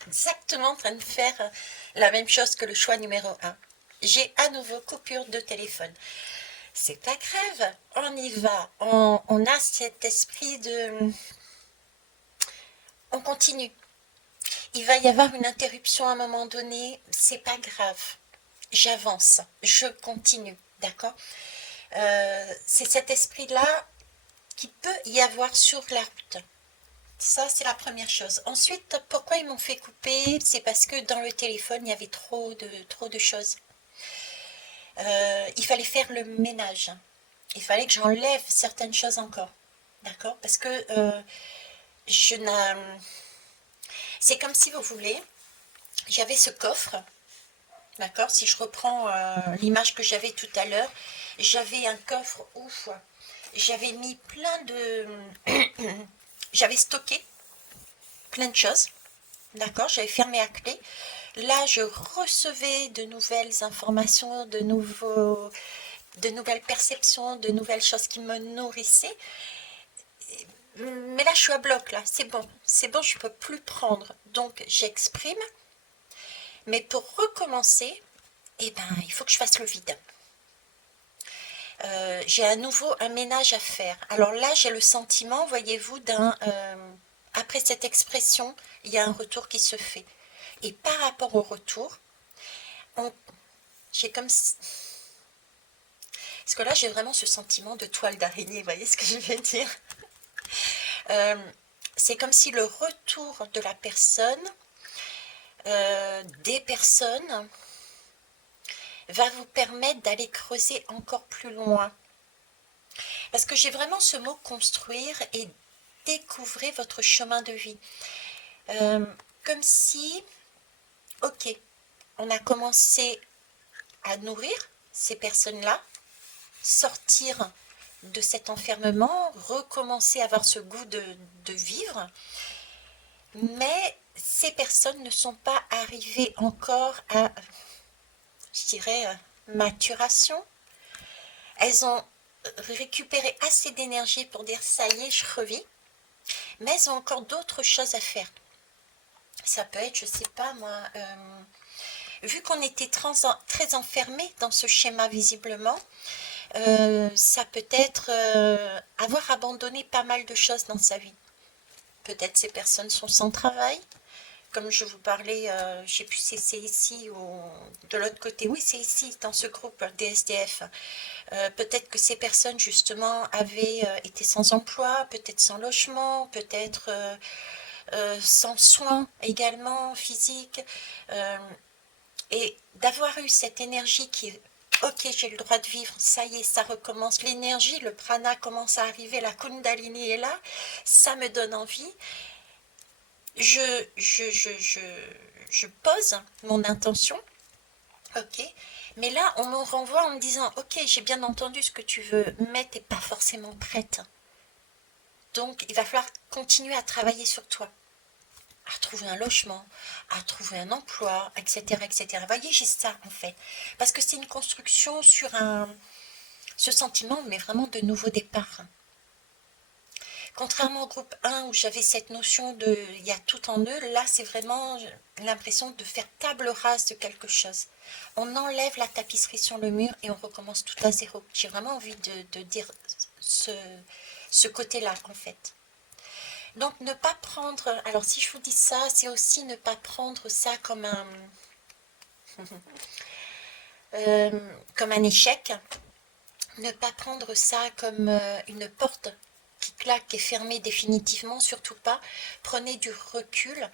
exactement en train de faire la même chose que le choix numéro 1. J'ai à nouveau coupure de téléphone. C'est pas grave, on y va. On a cet esprit de... On continue. Il va y avoir une interruption à un moment donné, c'est pas grave. J'avance, je continue, d'accord? C'est cet esprit-là qui peut y avoir sur la route. Ça, c'est la première chose. Ensuite, pourquoi ils m'ont fait couper? C'est parce que dans le téléphone, il y avait trop de choses. Il fallait faire le ménage. Il fallait que j'enlève certaines choses encore. D'accord? Parce que je n'ai... C'est comme si vous voulez, j'avais ce coffre. D'accord? Si je reprends l'image que j'avais tout à l'heure, j'avais un coffre où j'avais mis plein de... j'avais stocké plein de choses. D'accord? J'avais fermé à clé. Là, je recevais de nouvelles informations, de nouvelles perceptions, de nouvelles choses qui me nourrissaient. Mais là, je suis à bloc, là. C'est bon, je ne peux plus prendre. Donc, j'exprime. Mais pour recommencer, eh ben, il faut que je fasse le vide. J'ai à nouveau un ménage à faire. Alors là, j'ai le sentiment, voyez-vous, après cette expression, il y a un retour qui se fait. Et par rapport au retour, j'ai comme... Parce que là, j'ai vraiment ce sentiment de toile d'araignée, vous voyez ce que je veux dire? C'est comme si le retour de la personne, des personnes, va vous permettre d'aller creuser encore plus loin. Parce que j'ai vraiment ce mot construire et découvrir votre chemin de vie. Comme si, ok, on a commencé à nourrir ces personnes-là, sortir de cet enfermement, recommencer à avoir ce goût de vivre, mais ces personnes ne sont pas arrivées encore à, je dirais, maturation. Elles ont récupéré assez d'énergie pour dire ça y est, je revis, mais elles ont encore d'autres choses à faire. Ça peut être, je sais pas moi, vu qu'on était très enfermé dans ce schéma visiblement, ça peut être avoir abandonné pas mal de choses dans sa vie. Peut-être ces personnes sont sans travail, comme je vous parlais, je ne sais plus si c'est ici ou de l'autre côté. Oui, c'est ici, dans ce groupe des SDF. Peut-être que ces personnes, justement, avaient été sans emploi, peut-être sans logement, peut-être sans soins également physiques. Et d'avoir eu cette énergie qui est ok, j'ai le droit de vivre, ça y est, ça recommence, l'énergie, le prana commence à arriver, la kundalini est là, ça me donne envie. Je pose mon intention, ok, mais là on me renvoie en me disant ok, j'ai bien entendu ce que tu veux, mais t'es pas forcément prête. Donc il va falloir continuer à travailler sur toi, à trouver un logement, à trouver un emploi, etc. etc. Vous voyez, j'ai ça en fait. Parce que c'est une construction sur ce sentiment, mais vraiment de nouveau départ. Contrairement au groupe 1 où j'avais cette notion de il y a tout en eux, là c'est vraiment l'impression de faire table rase de quelque chose. On enlève la tapisserie sur le mur et on recommence tout à zéro. J'ai vraiment envie de dire ce côté-là en fait. Donc ne pas prendre, alors si je vous dis ça, c'est aussi ne pas prendre ça comme un échec, ne pas prendre ça comme une porte qui claque et fermée définitivement, surtout pas. Prenez du recul.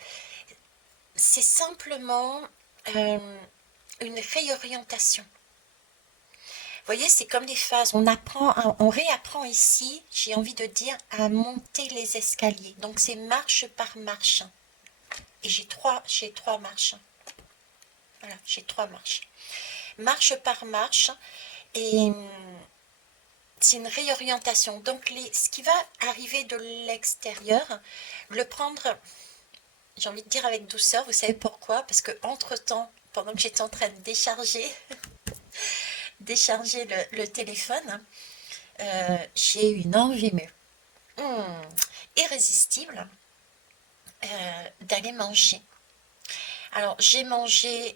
C'est simplement une réorientation. voyez, c'est comme des phases. On apprend, on réapprend ici, j'ai envie de dire, à monter les escaliers. Donc c'est marche par marche. Et j'ai trois marches. Voilà, j'ai 3 marches. Marche par marche. Et c'est une réorientation. Donc ce qui va arriver de l'extérieur, le prendre, j'ai envie de dire avec douceur. Vous savez pourquoi? Parce que entre-temps, pendant que j'étais en train de décharger le téléphone, j'ai eu une envie mais irrésistible d'aller manger. Alors j'ai mangé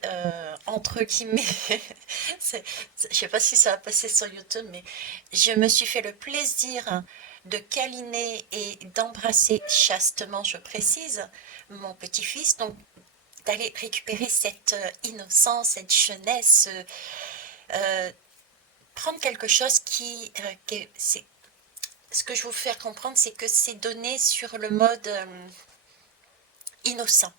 entre guillemets, je ne sais pas si ça va passer sur YouTube, mais je me suis fait le plaisir de câliner et d'embrasser chastement, je précise, mon petit-fils, donc d'aller récupérer cette innocence, cette jeunesse, prendre quelque chose c'est ce que je veux vous faire comprendre, c'est que c'est donné sur le mode innocent.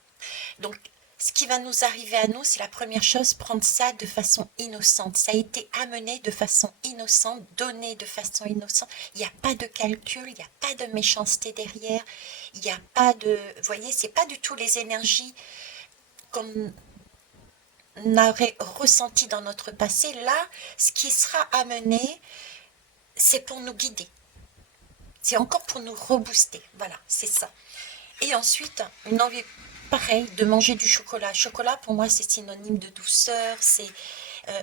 Donc, ce qui va nous arriver à nous, c'est la première chose, prendre ça de façon innocente. Ça a été amené de façon innocente, donné de façon innocente. Il n'y a pas de calcul, il n'y a pas de méchanceté derrière. Il n'y a pas de... Vous voyez, c'est pas du tout les énergies qu'on aurait ressenties dans notre passé. Là, ce qui sera amené, c'est pour nous guider. C'est encore pour nous rebooster. Voilà, c'est ça. Et ensuite, une envie pareille de manger du chocolat. Chocolat, pour moi, c'est synonyme de douceur.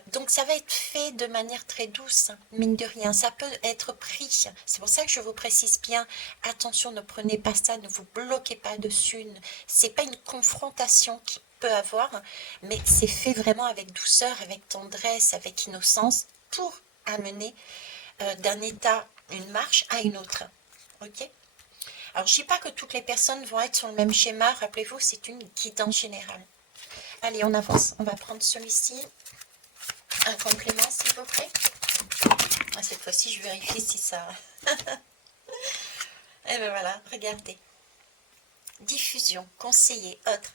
Donc, ça va être fait de manière très douce, mine de rien. Ça peut être pris. C'est pour ça que je vous précise bien, attention, ne prenez pas ça, ne vous bloquez pas dessus. C'est pas une confrontation qui peut avoir, mais c'est fait vraiment avec douceur, avec tendresse, avec innocence, pour amener d'un état, une marche à une autre. Ok? Alors, je ne dis pas que toutes les personnes vont être sur le même schéma. Rappelez-vous, c'est une guidance générale. Allez, on avance. On va prendre celui-ci. Un complément, s'il vous plaît. Cette fois-ci, je vérifie si ça... Et bien voilà, regardez. Diffusion, conseiller, autre.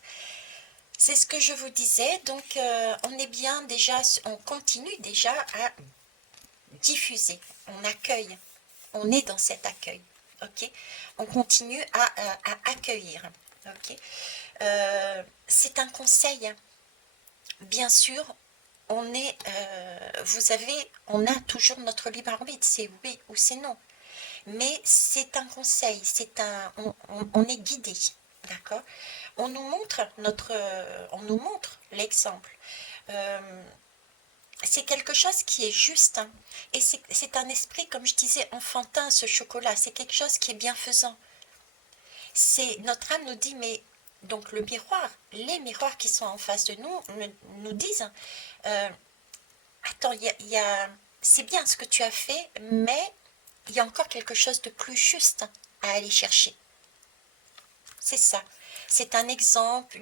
C'est ce que je vous disais. Donc, on est bien déjà... On continue déjà à diffuser. On accueille. On est dans cet accueil. Ok, on continue à accueillir. Ok, c'est un conseil. Bien sûr, on a toujours notre libre arbitre, c'est oui ou c'est non. Mais c'est un conseil, on est guidé, d'accord. On nous montre l'exemple. C'est quelque chose qui est juste, hein. Et c'est un esprit, comme je disais, enfantin, ce chocolat. C'est quelque chose qui est bienfaisant. Notre âme nous dit, mais donc le miroir, les miroirs qui sont en face de nous disent, attends, c'est bien ce que tu as fait, mais il y a encore quelque chose de plus juste à aller chercher. C'est ça. C'est un exemple,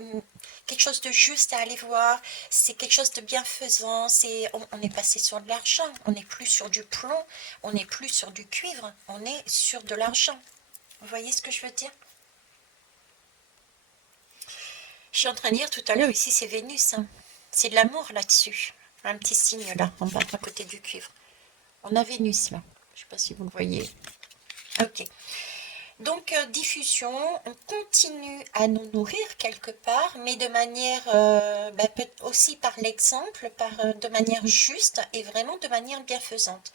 quelque chose de juste à aller voir, c'est quelque chose de bienfaisant, on est passé sur de l'argent, on n'est plus sur du plomb, on n'est plus sur du cuivre, on est sur de l'argent. Vous voyez ce que je veux dire? Je suis en train de dire tout à l'heure, ici c'est Vénus, hein. C'est de l'amour là-dessus. Un petit signe là, en bas, à côté du cuivre. On a Vénus là. Je ne sais pas si vous le voyez. Ok. Donc, diffusion, on continue à nous nourrir quelque part, mais de manière, aussi par l'exemple, de manière juste et vraiment de manière bienfaisante.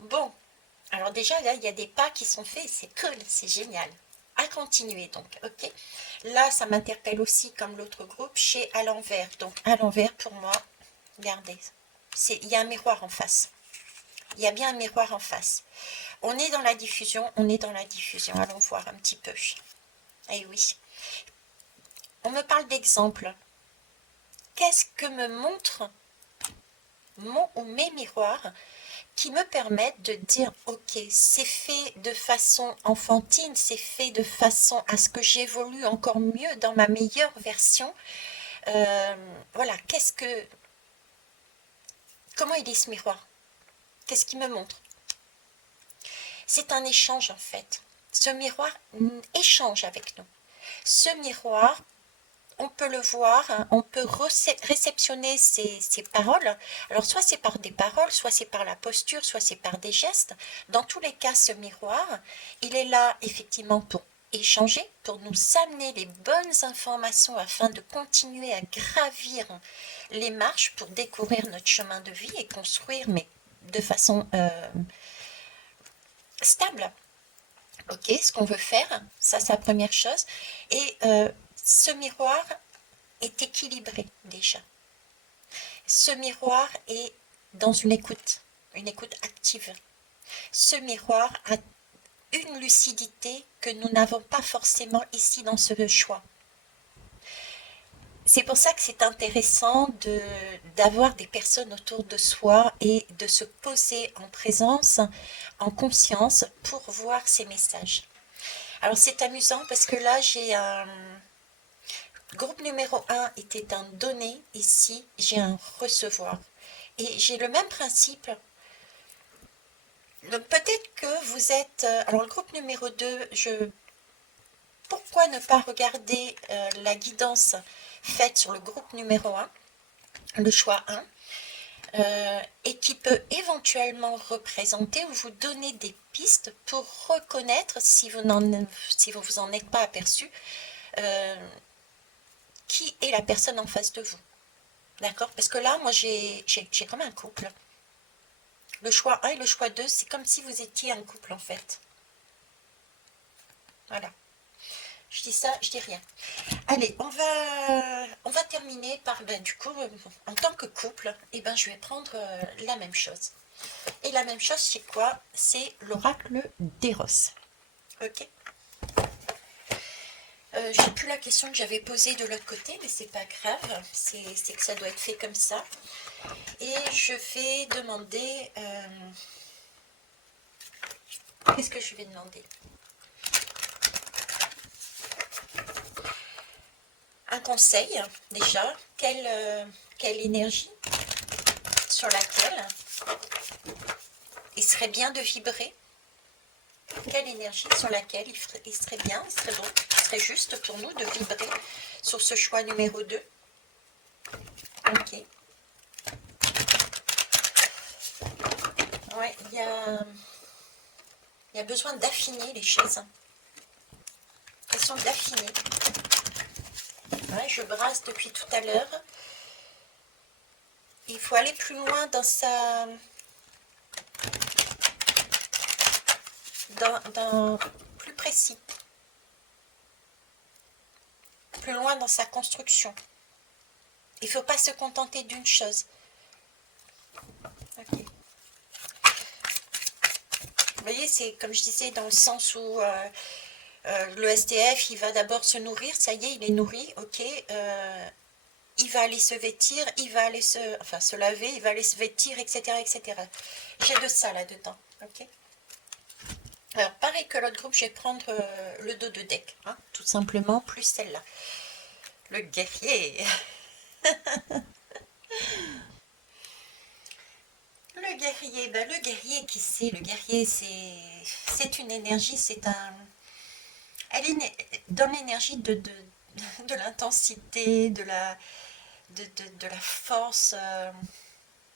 Bon, alors déjà là, il y a des pas qui sont faits, c'est cool, c'est génial. À continuer donc, ok. Là, ça m'interpelle aussi comme l'autre groupe, chez à l'envers. Donc, à l'envers, pour moi, regardez, il y a un miroir en face. Il y a bien un miroir en face. On est dans la diffusion, Allons voir un petit peu. Eh oui. On me parle d'exemple. Qu'est-ce que me montrent mon ou mes miroirs qui me permettent de dire, ok, c'est fait de façon enfantine, c'est fait de façon à ce que j'évolue encore mieux dans ma meilleure version. Voilà, comment il est ce miroir? Qu'est-ce qu'il me montre? C'est un échange en fait. Ce miroir échange avec nous. Ce miroir on peut le voir, hein, on peut réceptionner ces paroles. Alors, soit c'est par des paroles, soit c'est par la posture, soit c'est par des gestes. Dans tous les cas, ce miroir, il est là effectivement pour échanger, pour nous amener les bonnes informations afin de continuer à gravir les marches pour découvrir notre chemin de vie et construire, mais de façon stable. Ok, ce qu'on veut faire, ça c'est la première chose. Et ce miroir est équilibré déjà. Ce miroir est dans une écoute active. Ce miroir a une lucidité que nous n'avons pas forcément ici dans ce choix. C'est pour ça que c'est intéressant d'avoir des personnes autour de soi et de se poser en présence, en conscience, pour voir ces messages. Alors c'est amusant parce que là j'ai un groupe numéro 1 était un donner, ici j'ai un recevoir. Et j'ai le même principe. Donc peut-être que vous êtes... alors le groupe numéro 2, pourquoi ne pas regarder la guidance faite sur le groupe numéro 1, le choix 1, et qui peut éventuellement représenter ou vous donner des pistes pour reconnaître, si vous vous en êtes pas aperçu, qui est la personne en face de vous. D'accord? Parce que là, moi, j'ai comme un couple. Le choix 1 et le choix 2, c'est comme si vous étiez un couple, en fait. Voilà. Je dis ça, je dis rien. Allez, on va terminer par, du coup, en tant que couple, je vais prendre la même chose. Et la même chose, c'est quoi? C'est l'oracle d'Eros. Ok? J'ai plus la question que j'avais posée de l'autre côté, mais c'est pas grave. C'est que ça doit être fait comme ça. Et je vais demander... qu'est-ce que je vais demander? Un conseil, déjà. Quelle énergie sur laquelle il serait bien de vibrer? Quelle énergie sur laquelle il serait bien, il serait bon, il serait juste pour nous de vibrer sur ce choix numéro 2? Ok. Ouais, il y a besoin d'affiner les choses. Question d'affiner. Ouais, je brasse depuis tout à l'heure. Il faut aller plus loin dans sa... plus précis. Plus loin dans sa construction. Il ne faut pas se contenter d'une chose. Ok. Vous voyez, c'est comme je disais, dans le sens où le SDF, il va d'abord se nourrir, ça y est, il est nourri, ok. Il va aller se vêtir, il va aller se laver, il va aller se vêtir, etc. etc. J'ai de ça là-dedans, ok. Alors, pareil que l'autre groupe, je vais prendre le dos de deck, hein, tout simplement, plus celle-là. Le guerrier. Le guerrier, qui c'est? Le guerrier, c'est une énergie, elle est dans l'énergie de l'intensité, de la force,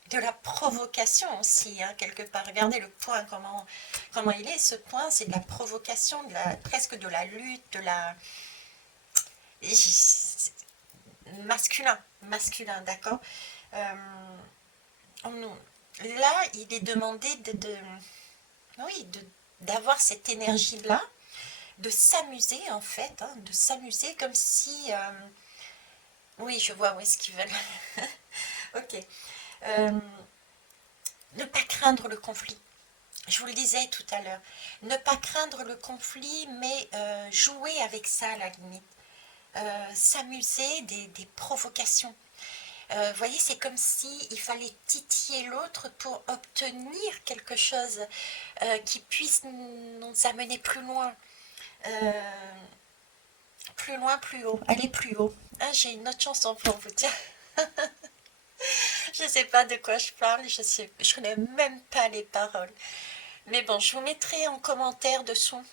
de la provocation aussi, hein, quelque part. Regardez le point, comment il est, ce point, c'est de la provocation, presque de la lutte, de la... masculin, d'accord. Là, il est demandé d'avoir cette énergie-là, de s'amuser en fait, hein, de s'amuser comme si... oui, je vois où est-ce qu'ils veulent. Ok. Ne pas craindre le conflit. Je vous le disais tout à l'heure. Ne pas craindre le conflit, mais jouer avec ça à la limite. S'amuser des provocations. Vous voyez, c'est comme si il fallait titiller l'autre pour obtenir quelque chose qui puisse nous amener plus loin. Plus loin, plus haut. Aller plus haut. Ah, j'ai une autre chanson pour vous dire. Je ne sais pas de quoi je parle, je connais même pas les paroles. Mais bon, je vous mettrai en commentaire dessous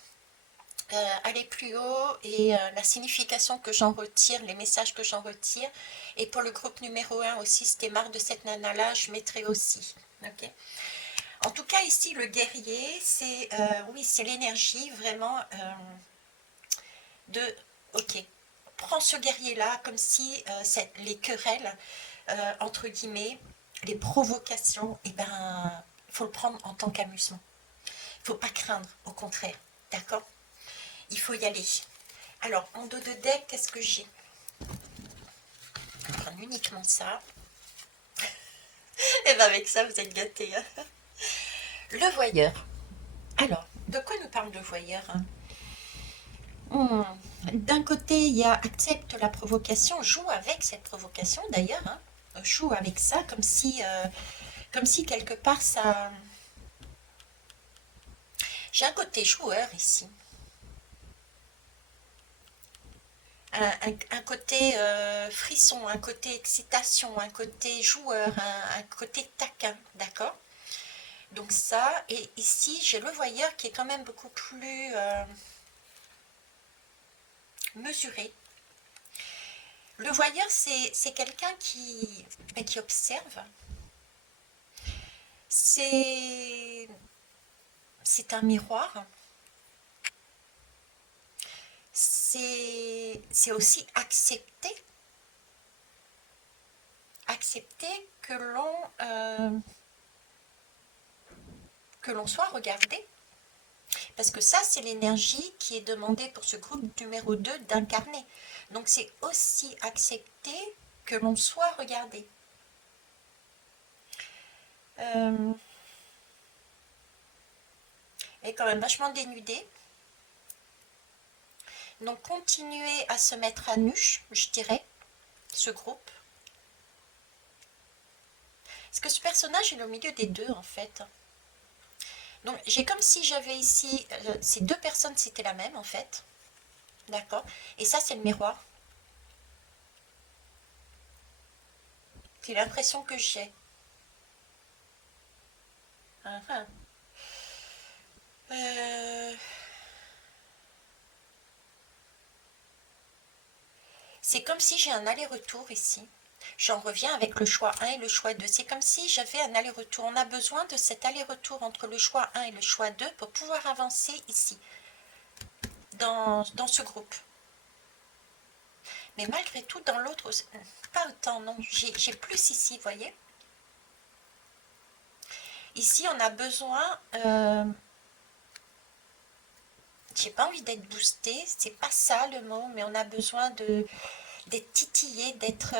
aller plus haut et la signification que j'en retire, les messages que j'en retire. Et pour le groupe numéro 1 aussi, c'était marre de cette nana-là, je mettrai aussi. Ok. En tout cas, ici, le guerrier, c'est oui, c'est l'énergie vraiment de, ok, prends ce guerrier-là comme si les querelles, entre guillemets, les provocations, et ben, il faut le prendre en tant qu'amusement. Il ne faut pas craindre, au contraire, d'accord? Il faut y aller. Alors, en dos de deck, qu'est-ce que j'ai? Je vais prendre uniquement ça. Et bien avec ça, vous êtes gâtés. Hein. Le voyeur. Alors, de quoi nous parle le voyeur? D'un côté, il y a accepte la provocation, joue avec cette provocation d'ailleurs. Hein. Joue avec ça comme si quelque part ça... J'ai un côté joueur ici. Un côté frisson, un côté excitation, un côté joueur, un côté taquin, d'accord? Donc ça, et ici j'ai le voyeur qui est quand même beaucoup plus mesuré. Le voyeur, c'est quelqu'un qui observe. C'est un miroir. C'est aussi accepter que l'on soit regardé. Parce que ça, c'est l'énergie qui est demandée pour ce groupe numéro 2 d'incarner. Donc c'est aussi accepter que l'on soit regardé. Elle est quand même vachement dénudée. Donc continuer à se mettre à nu, je dirais, ce groupe. Parce que ce personnage est au milieu des deux, en fait. Donc j'ai comme si j'avais ici, ces deux personnes, c'était la même, en fait. D'accord. Et ça, c'est le miroir. C'est l'impression que j'ai. Uh-huh. C'est comme si j'ai un aller-retour ici. J'en reviens avec le choix 1 et le choix 2. C'est comme si j'avais un aller-retour. On a besoin de cet aller-retour entre le choix 1 et le choix 2 pour pouvoir avancer ici, dans ce groupe. Mais malgré tout, dans l'autre, pas autant, non. J'ai plus ici, vous voyez. Ici, on a besoin... j'ai pas envie d'être boosté, c'est pas ça le mot, mais on a besoin d'être titillé, d'être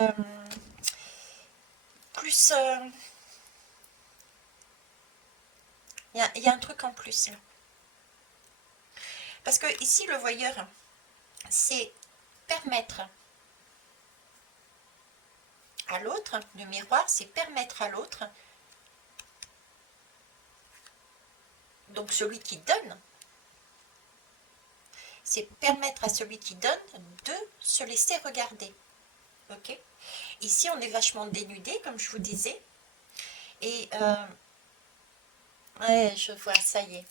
plus... Il y a un truc en plus. Là. Parce que ici, le voyeur, c'est permettre à l'autre, le miroir, c'est permettre à l'autre, donc celui qui donne, c'est permettre à celui qui donne de se laisser regarder. Ok. Ici, on est vachement dénudé, comme je vous disais. Et ouais, je vois, ça y est.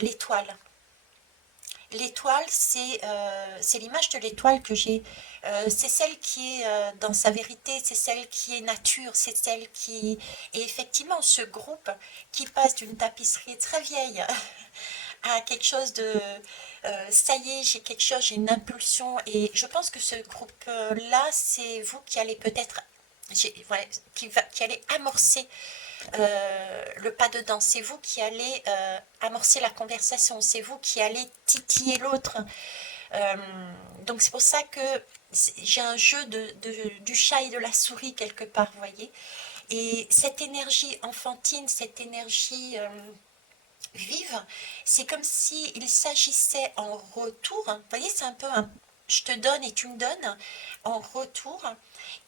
L'étoile. L'étoile, c'est l'image de l'étoile que j'ai. C'est celle qui est dans sa vérité, c'est celle qui est nature, c'est celle qui... Et effectivement, ce groupe qui passe d'une tapisserie très vieille à quelque chose de... ça y est, j'ai quelque chose, j'ai une impulsion. Et je pense que ce groupe-là, c'est vous qui allez peut-être... Ouais, qui allez amorcer le pas dedans. C'est vous qui allez amorcer la conversation. C'est vous qui allez titiller l'autre. Euh, donc c'est pour ça que j'ai un jeu du chat et de la souris quelque part, vous voyez. Et cette énergie enfantine, cette énergie vive, c'est comme s'il s'agissait en retour. Vous voyez, c'est un peu un je te donne et tu me donnes. En retour,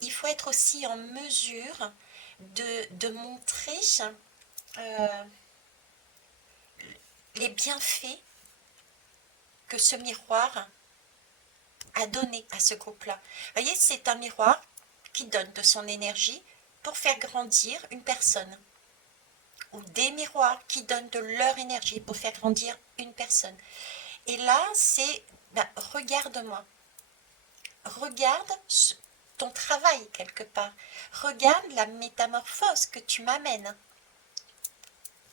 il faut être aussi en mesure de montrer euh, les bienfaits que ce miroir a donné à ce groupe-là. Vous voyez, c'est un miroir qui donne de son énergie pour faire grandir une personne ou des miroirs qui donnent de leur énergie pour faire grandir une personne. Et là, c'est, regarde-moi. Regarde ton travail quelque part. Regarde la métamorphose que tu m'amènes.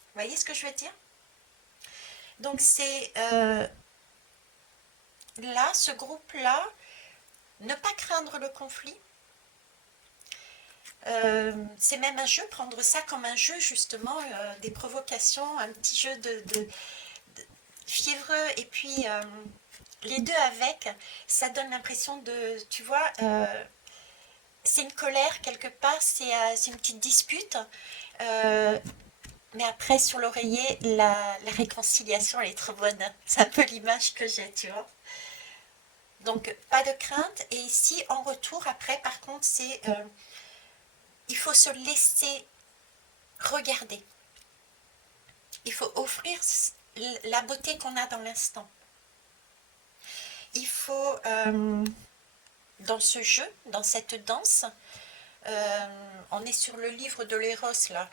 Vous voyez ce que je veux dire? Donc c'est là, ce groupe-là, ne pas craindre le conflit. C'est même un jeu, prendre ça comme un jeu justement, des provocations, un petit jeu de fiévreux, et puis les deux avec, ça donne l'impression de, tu vois, c'est une colère quelque part, c'est une petite dispute, mais après sur l'oreiller, la réconciliation elle est trop bonne, c'est un peu l'image que j'ai, tu vois. Donc pas de crainte, et ici en retour après par contre c'est, il faut se laisser regarder, il faut offrir la beauté qu'on a dans l'instant. Il faut, dans ce jeu, dans cette danse, on est sur le livre de l'Éros là,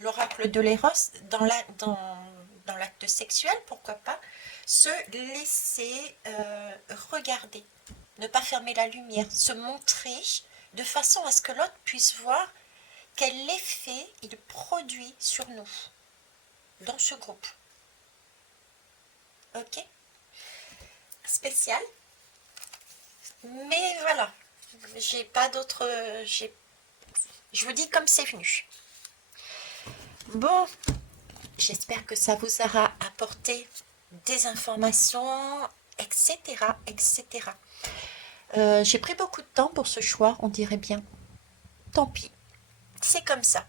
l'oracle de l'Éros, dans l'acte sexuel, pourquoi pas, se laisser regarder, ne pas fermer la lumière, se montrer de façon à ce que l'autre puisse voir quel effet il produit sur nous, dans ce groupe. Ok? Spécial. Mais voilà, j'ai pas d'autre... Je vous dis comme c'est venu. Bon, j'espère que ça vous aura apporté des informations, etc. etc. J'ai pris beaucoup de temps pour ce choix, on dirait bien. Tant pis, c'est comme ça.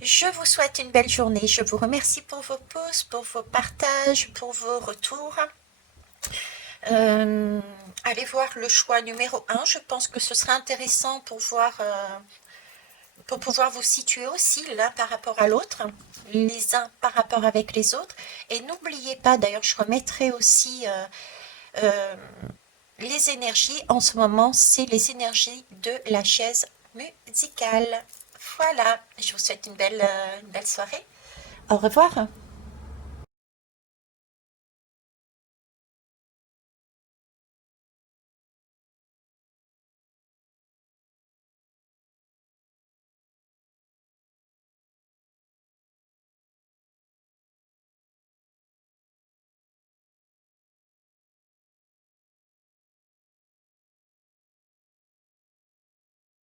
Je vous souhaite une belle journée. Je vous remercie pour vos pouces, pour vos partages, pour vos retours. Allez voir le choix numéro 1. Je pense que ce sera intéressant pour voir... pour pouvoir vous situer aussi l'un par rapport à l'autre, les uns par rapport avec les autres. Et n'oubliez pas, d'ailleurs je remettrai aussi les énergies, en ce moment c'est les énergies de la chaise musicale. Voilà, je vous souhaite une belle soirée. Au revoir.